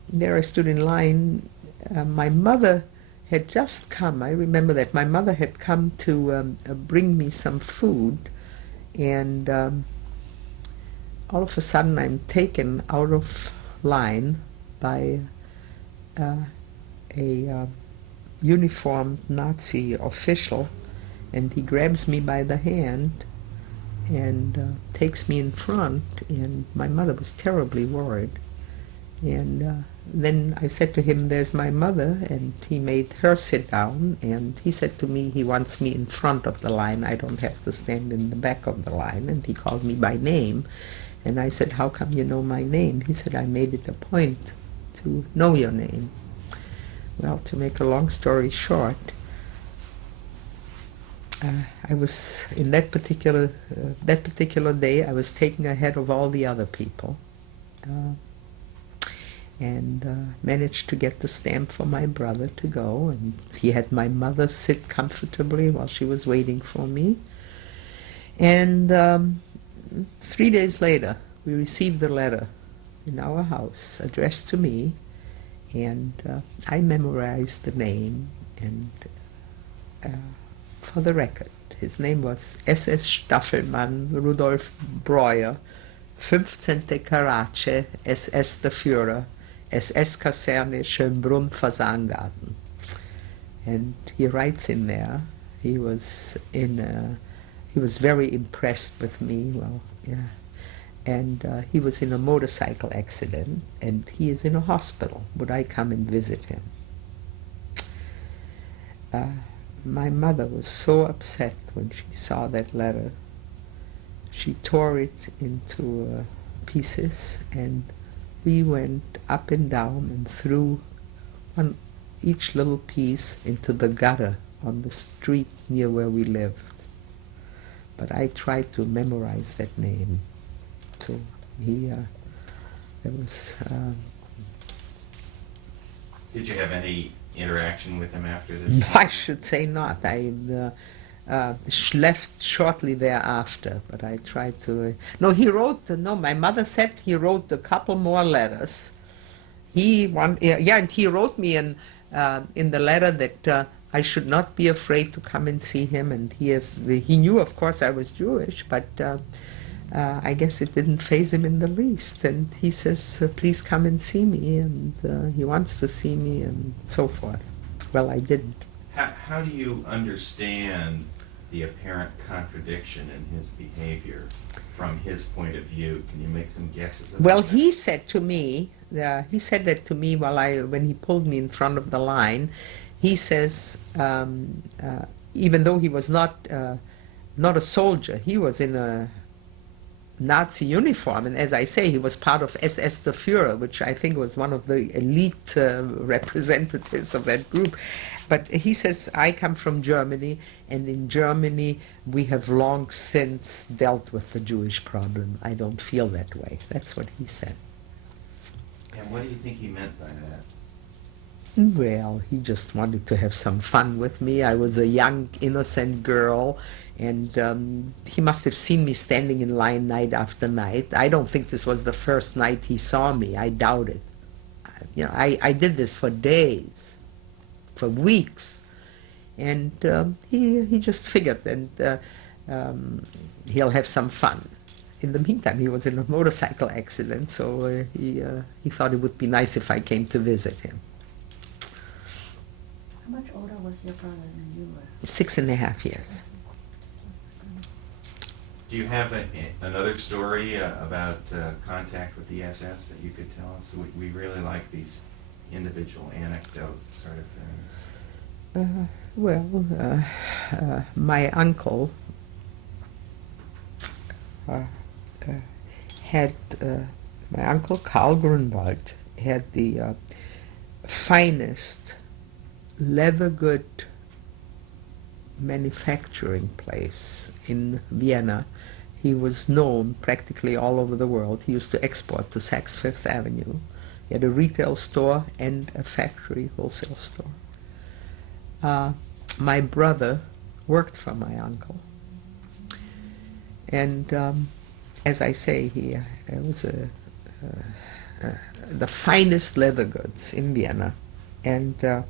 there I stood in line. My mother had just come. I remember that my mother had come to bring me some food, and all of a sudden I'm taken out of line by a uniformed Nazi official, and he grabs me by the hand and takes me in front, and my mother was terribly worried. And then I said to him, "There's my mother," and he made her sit down, and he said to me he wants me in front of the line. I don't have to stand in the back of the line. And he called me by name, and I said, "How come you know my name?" He said, "I made it a point to know your name." Well, to make a long story short, I was, in that particular day, I was taken ahead of all the other people. And managed to get the stamp for my brother to go, and he had my mother sit comfortably while she was waiting for me. And 3 days later, we received a letter in our house addressed to me, and I memorized the name, and for the record, his name was SS Staffelmann Rudolf Breuer, 15. Karatsche, SS der Führer, SS-Kaserne Schönbrunn, Fasangarten. And he writes in there, he was very impressed with me. Well, yeah. And he was in a motorcycle accident, and he is in a hospital. Would I come and visit him? My mother was so upset when she saw that letter. She tore it into pieces, and we went up and down and threw each little piece into the gutter on the street near where we lived. But I tried to memorize that name. So there was... Did you have any interaction with him after this? I should say not. I left shortly thereafter, but I tried to... my mother said he wrote a couple more letters. And he wrote me in the letter that I should not be afraid to come and see him. And he knew, of course, I was Jewish, but I guess it didn't faze him in the least. And he says, please come and see me, and he wants to see me, and so forth. Well, I didn't. How do you understand the apparent contradiction in his behavior from his point of view? Can you make some guesses about Well, that? he said that to me when he pulled me in front of the line. He says, even though he was not a soldier, he was in a Nazi uniform, and as I say, he was part of SS der Führer, which I think was one of the elite representatives of that group. But he says, I come from Germany, and in Germany we have long since dealt with the Jewish problem. I don't feel that way. That's what he said. And what do you think he meant by that? Well, he just wanted to have some fun with me. I was a young, innocent girl, and he must have seen me standing in line night after night. I don't think this was the first night he saw me. I doubt it. I did this for days, for weeks, and he just figured that he'll have some fun. In the meantime, he was in a motorcycle accident, so he thought it would be nice if I came to visit him. How much older was your brother than you were? 6.5 years. Do you have another story about contact with the SS that you could tell us? We really like these individual anecdotes sort of things. My uncle my uncle Karl Grunwald had the finest leather good manufacturing place in Vienna. He was known practically all over the world. He used to export to Saks Fifth Avenue. He had a retail store and a factory wholesale store. My brother worked for my uncle. And as I say, he was the finest leather goods in Vienna. And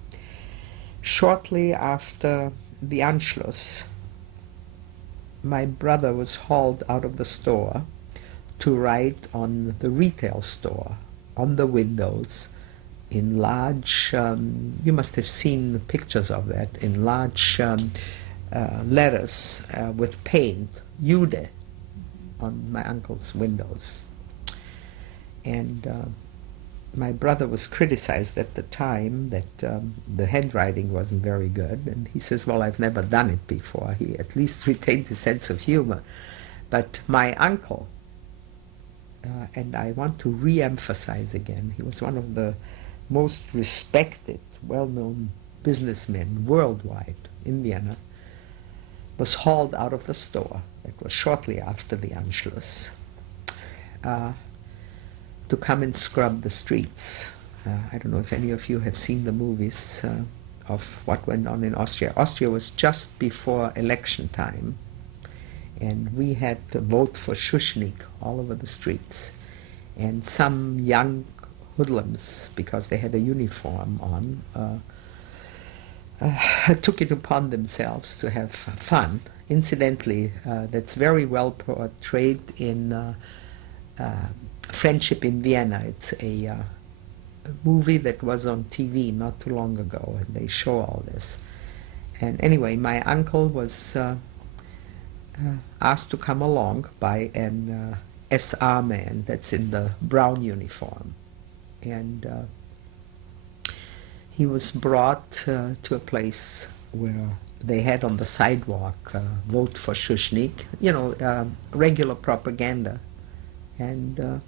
shortly after the Anschluss, my brother was hauled out of the store to write on the retail store, on the windows, in large, you must have seen pictures of that, in large letters with paint, Jude, on my uncle's windows. And my brother was criticized at the time that the handwriting wasn't very good, and he says, well, I've never done it before. He at least retained his sense of humor. But my uncle, and I want to re-emphasize again, he was one of the most respected, well-known businessmen worldwide in Vienna, was hauled out of the store. It was shortly after the Anschluss. To come and scrub the streets. I don't know if any of you have seen the movies of what went on in Austria. Austria was just before election time, and we had to vote for Schuschnigg all over the streets. And some young hoodlums, because they had a uniform on, took it upon themselves to have fun. Incidentally, that's very well portrayed in Friendship in Vienna. It's a movie that was on TV not too long ago, and they show all this. And anyway, my uncle was asked to come along by an SR man that's in the brown uniform. And he was brought to a place where they had on the sidewalk, vote for Schuschnigg, regular propaganda. And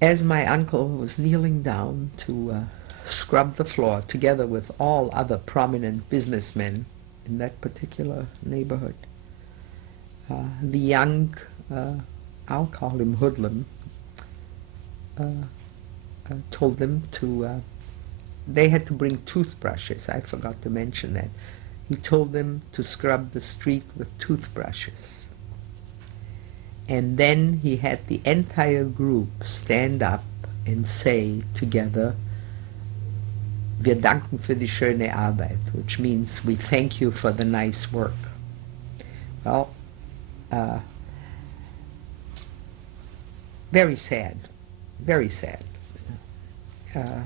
as my uncle was kneeling down to scrub the floor together with all other prominent businessmen in that particular neighborhood, the young, I'll call him hoodlum, told them they had to bring toothbrushes. I forgot to mention that. He told them to scrub the street with toothbrushes. And then he had the entire group stand up and say together, Wir danken für die schöne Arbeit, which means we thank you for the nice work. Well, very sad, very sad to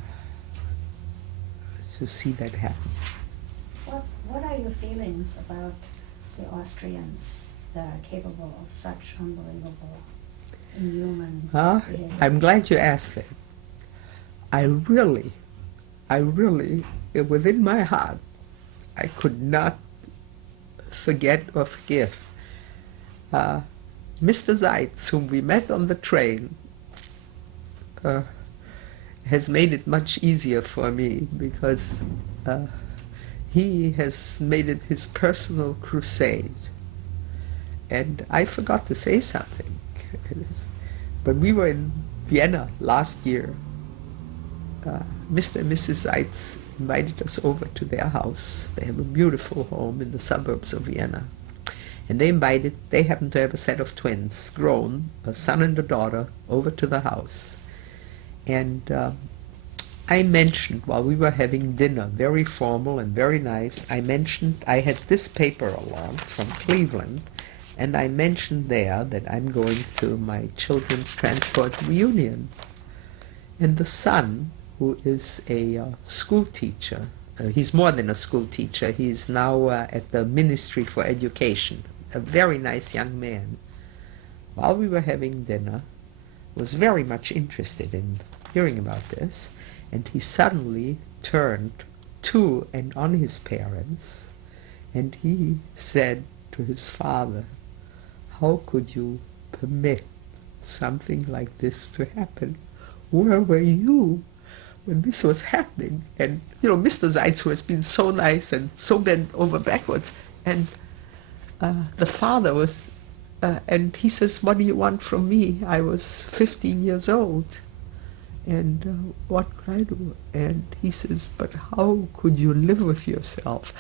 see that happen. What are your feelings about the Austrians that are capable of such unbelievable, inhuman behavior? I'm glad you asked that. I really, within my heart, I could not forget or forgive Mr. Seitz, whom we met on the train, has made it much easier for me because he has made it his personal crusade. And I forgot to say something. When we were in Vienna last year, Mr. and Mrs. Seitz invited us over to their house. They have a beautiful home in the suburbs of Vienna. And they happened to have a set of twins, grown, a son and a daughter, over to the house. And I mentioned, while we were having dinner, very formal and very nice, I had this paper along from Cleveland, and I mentioned there that I'm going to my children's transport reunion. And the son, who is a school teacher, he's more than a school teacher, he's now at the Ministry for Education, a very nice young man, while we were having dinner, was very much interested in hearing about this, and he suddenly turned to and on his parents, and he said to his father, "How could you permit something like this to happen? Where were you when this was happening?" And, Mr. Seitz, who has been so nice and so bent over backwards, and the father was, and he says, "What do you want from me? I was 15 years old. And what could I do?" And he says, "But how could you live with yourself?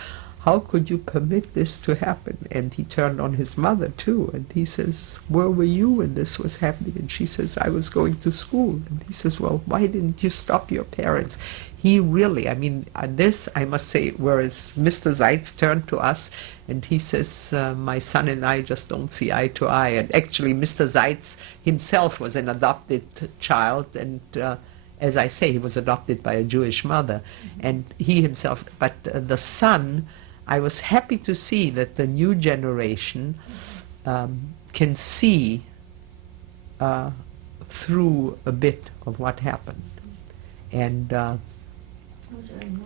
How could you permit this to happen?" And he turned on his mother too, and he says, "Where were you when this was happening?" And she says, "I was going to school." And he says, "Well, why didn't you stop your parents?" He really, this, I must say, whereas Mr. Seitz turned to us and he says, "My son and I just don't see eye to eye." And actually, Mr. Seitz himself was an adopted child, and as I say, he was adopted by a Jewish mother. And he himself, but the son, I was happy to see that the new generation can see through a bit of what happened. And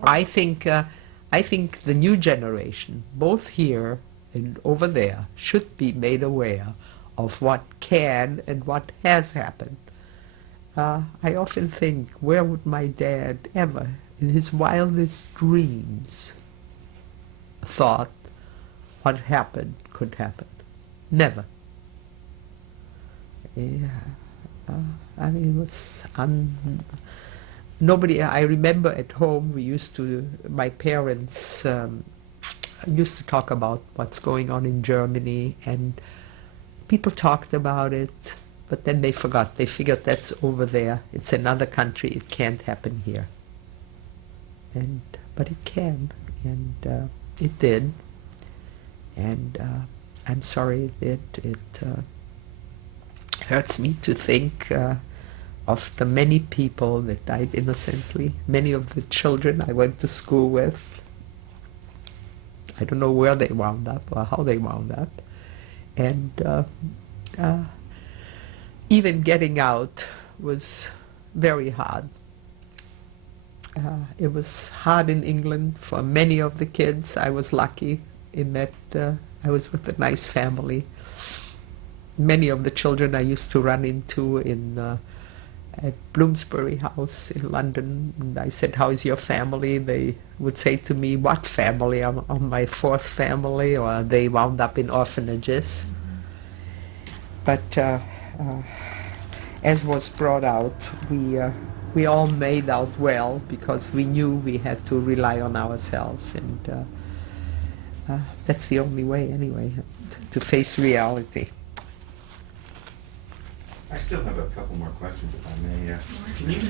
I think the new generation, both here and over there, should be made aware of what can and what has happened. I often think, where would my dad ever, in his wildest dreams, thought what happened could happen? Never. Yeah. It was nobody. I remember at home my parents used to talk about what's going on in Germany, and people talked about it, but then they forgot. They figured that's over there. It's another country. It can't happen here. But it can, and it did. And I'm sorry it did. It hurts me to think of the many people that died innocently, many of the children I went to school with. I don't know where they wound up or how they wound up. And even getting out was very hard. It was hard in England for many of the kids. I was lucky in that I was with a nice family. Many of the children I used to run into at Bloomsbury House in London. And I said, "How is your family?" They would say to me, "What family? I'm on my fourth family," or they wound up in orphanages. But as was brought out, we all made out well because we knew we had to rely on ourselves, and that's the only way anyway, to face reality. I still have a couple more questions, if I may. Can you?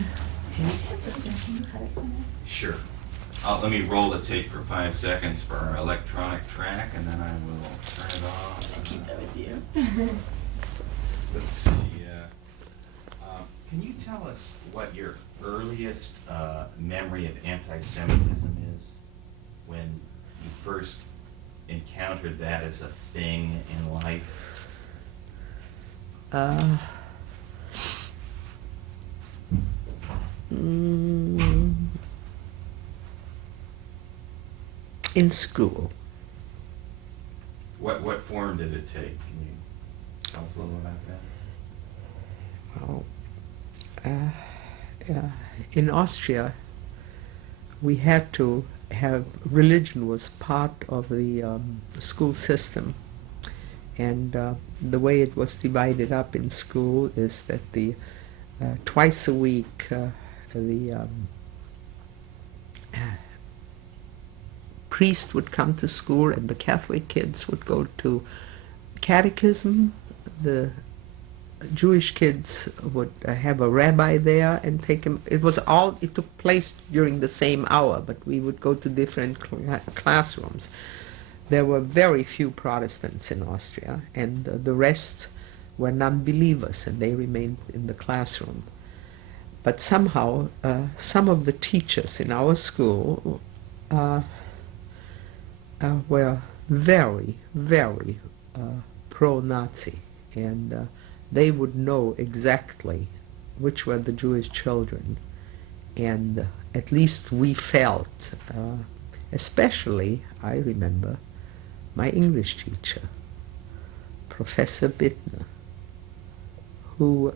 Sure. Let me roll the tape for 5 seconds for our electronic track, and then I will turn it off. I keep that with you. Let's see. Can you tell us what your earliest memory of anti-Semitism is, when you first encountered that as a thing in life? In school. What form did it take? Can you tell us a little about that? Well, in Austria, we had to have religion was part of the school system, and the way it was divided up in school is that the twice a week the priest would come to school and the Catholic kids would go to catechism. The Jewish kids would have a rabbi there and take him. It took place during the same hour, but we would go to different classrooms. There were very few Protestants in Austria, and the rest were non-believers, and they remained in the classroom. But somehow, some of the teachers in our school were very, very pro-Nazi, and they would know exactly which were the Jewish children, and at least we felt, especially, I remember, my English teacher, Professor Bittner, who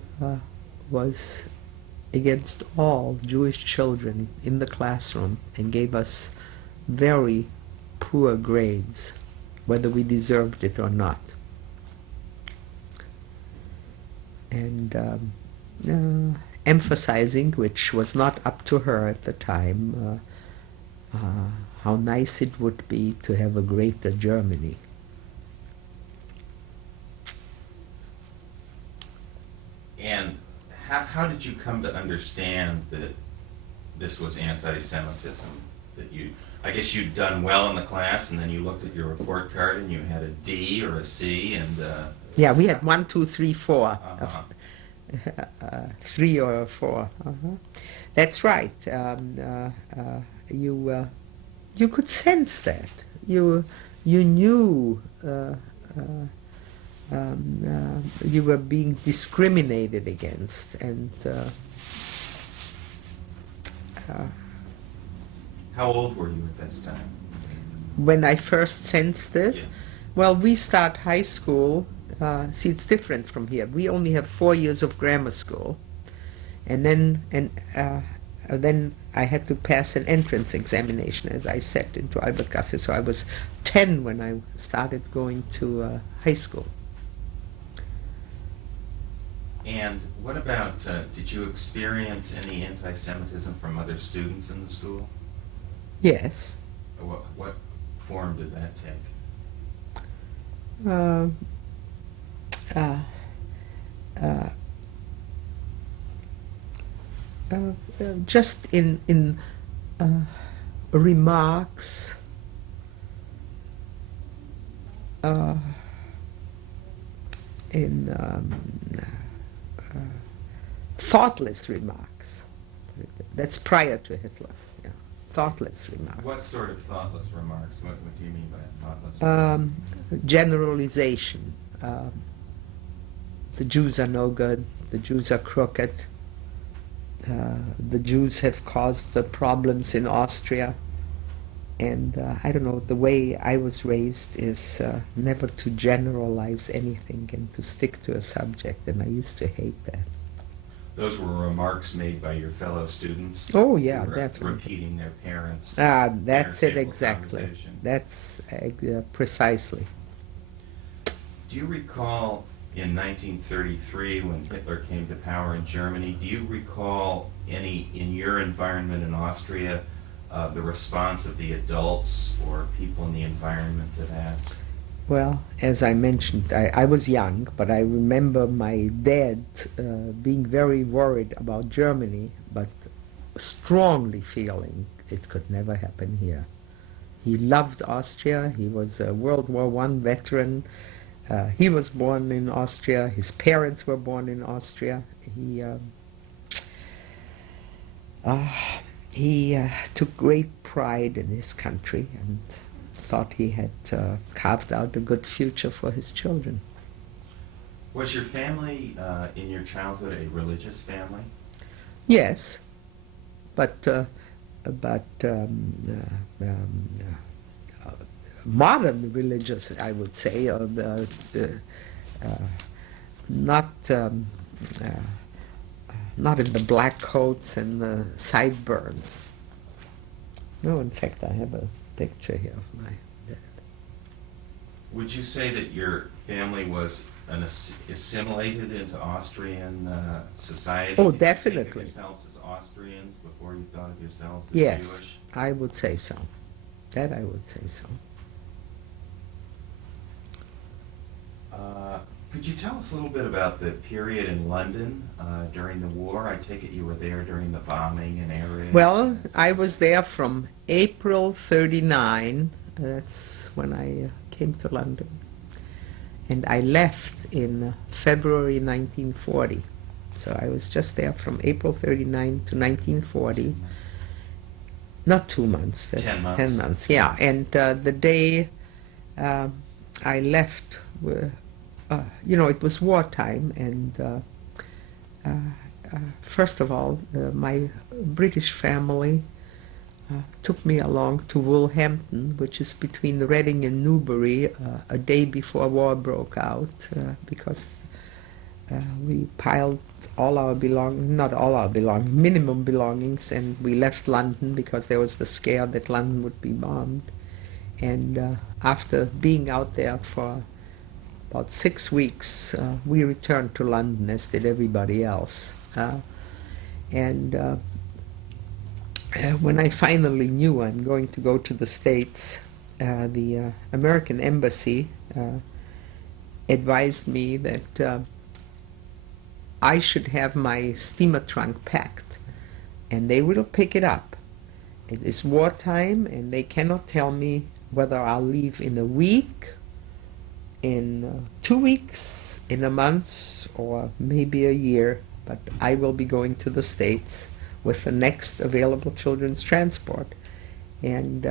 was against all Jewish children in the classroom and gave us very poor grades, whether we deserved it or not. And emphasizing, which was not up to her at the time, how nice it would be to have a greater Germany. And how did you come to understand that this was anti-Semitism? I guess you'd done well in the class, and then you looked at your report card and you had a D or a C, and yeah, we had 1, 2, 3, 4. Uh-huh. 3 or 4. That's right. You could sense that. You knew you were being discriminated against, and how old were you at this time? when I first sensed this, Yes. well, we start high school. See, it's different from here. We only have 4 years of grammar school, and then I had to pass an entrance examination, as I said, into Albertgasse. So I was 10 when I started going to high school. And what about, did you experience any anti-Semitism from other students in the school? Yes. What form did that take? Just in remarks, in thoughtless remarks. That's prior to Hitler. Yeah. Thoughtless remarks. What sort of thoughtless remarks? What do you mean by thoughtless remarks? Generalization. The Jews are no good. The Jews are crooked. The Jews have caused the problems in Austria. And I don't know, the way I was raised is never to generalize anything and to stick to a subject, and I used to hate that. Those were remarks made by your fellow students? Oh, yeah, who were definitely. Repeating their parents' That's it dinner table exactly. conversation. That's precisely. Do you recall in 1933 when Hitler came to power in Germany, do you recall any, in your environment in Austria, the response of the adults or people in the environment to that? Well, as I mentioned, I was young, but I remember my dad being very worried about Germany, but strongly feeling it could never happen here. He loved Austria. He was a World War I veteran. He was born in Austria. His parents were born in Austria. He took great pride in his country and thought he had carved out a good future for his children. Was your family in your childhood a religious family? Yes, but modern religious, I would say, not in the black coats and the sideburns. No, in fact, I have a picture here of my dad. Would you say that your family was assimilated into Austrian society? Oh, Did you think definitely. of yourselves as Austrians before you thought of yourselves as Yes, Jewish? I would say so. That I would say so. Could you tell us a little bit about the period in London during the war? I take it you were there during the bombing and air raids. Well, I was there from April 39, that's when I came to London, and I left in February 1940. So I was just there from April 39 to 1940. Not 2 months. That's 10 months. 10 months, yeah. And the day I left, it was wartime, and first of all, my British family took me along to Woolhampton, which is between Reading and Newbury, a day before war broke out, because we piled all our not all our minimum belongings, and we left London because there was the scare that London would be bombed. And after being out there for about 6 weeks, we returned to London, as did everybody else. When I finally knew I'm going to go to the States, the American embassy advised me that I should have my steamer trunk packed, and they will pick it up. It is wartime, and they cannot tell me whether I'll leave in a week, in 2 weeks, in a month, or maybe a year, but I will be going to the States with the next available children's transport. And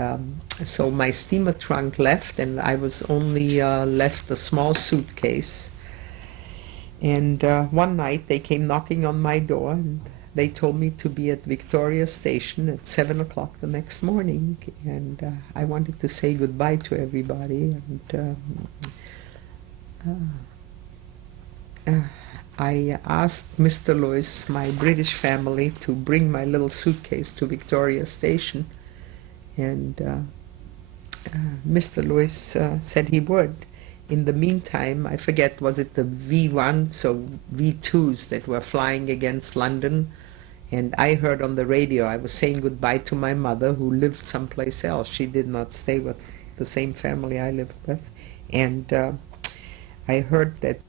so my steamer trunk left, and I was only left a small suitcase. And one night they came knocking on my door, and they told me to be at Victoria Station at 7 o'clock the next morning. And I wanted to say goodbye to everybody. And I asked Mr. Lewis, my British family, to bring my little suitcase to Victoria Station. And Mr. Lewis said he would. In the meantime, I forget, was it the V1, so V2s that were flying against London? And I heard on the radio, I was saying goodbye to my mother, who lived someplace else. She did not stay with the same family I lived with. And I heard that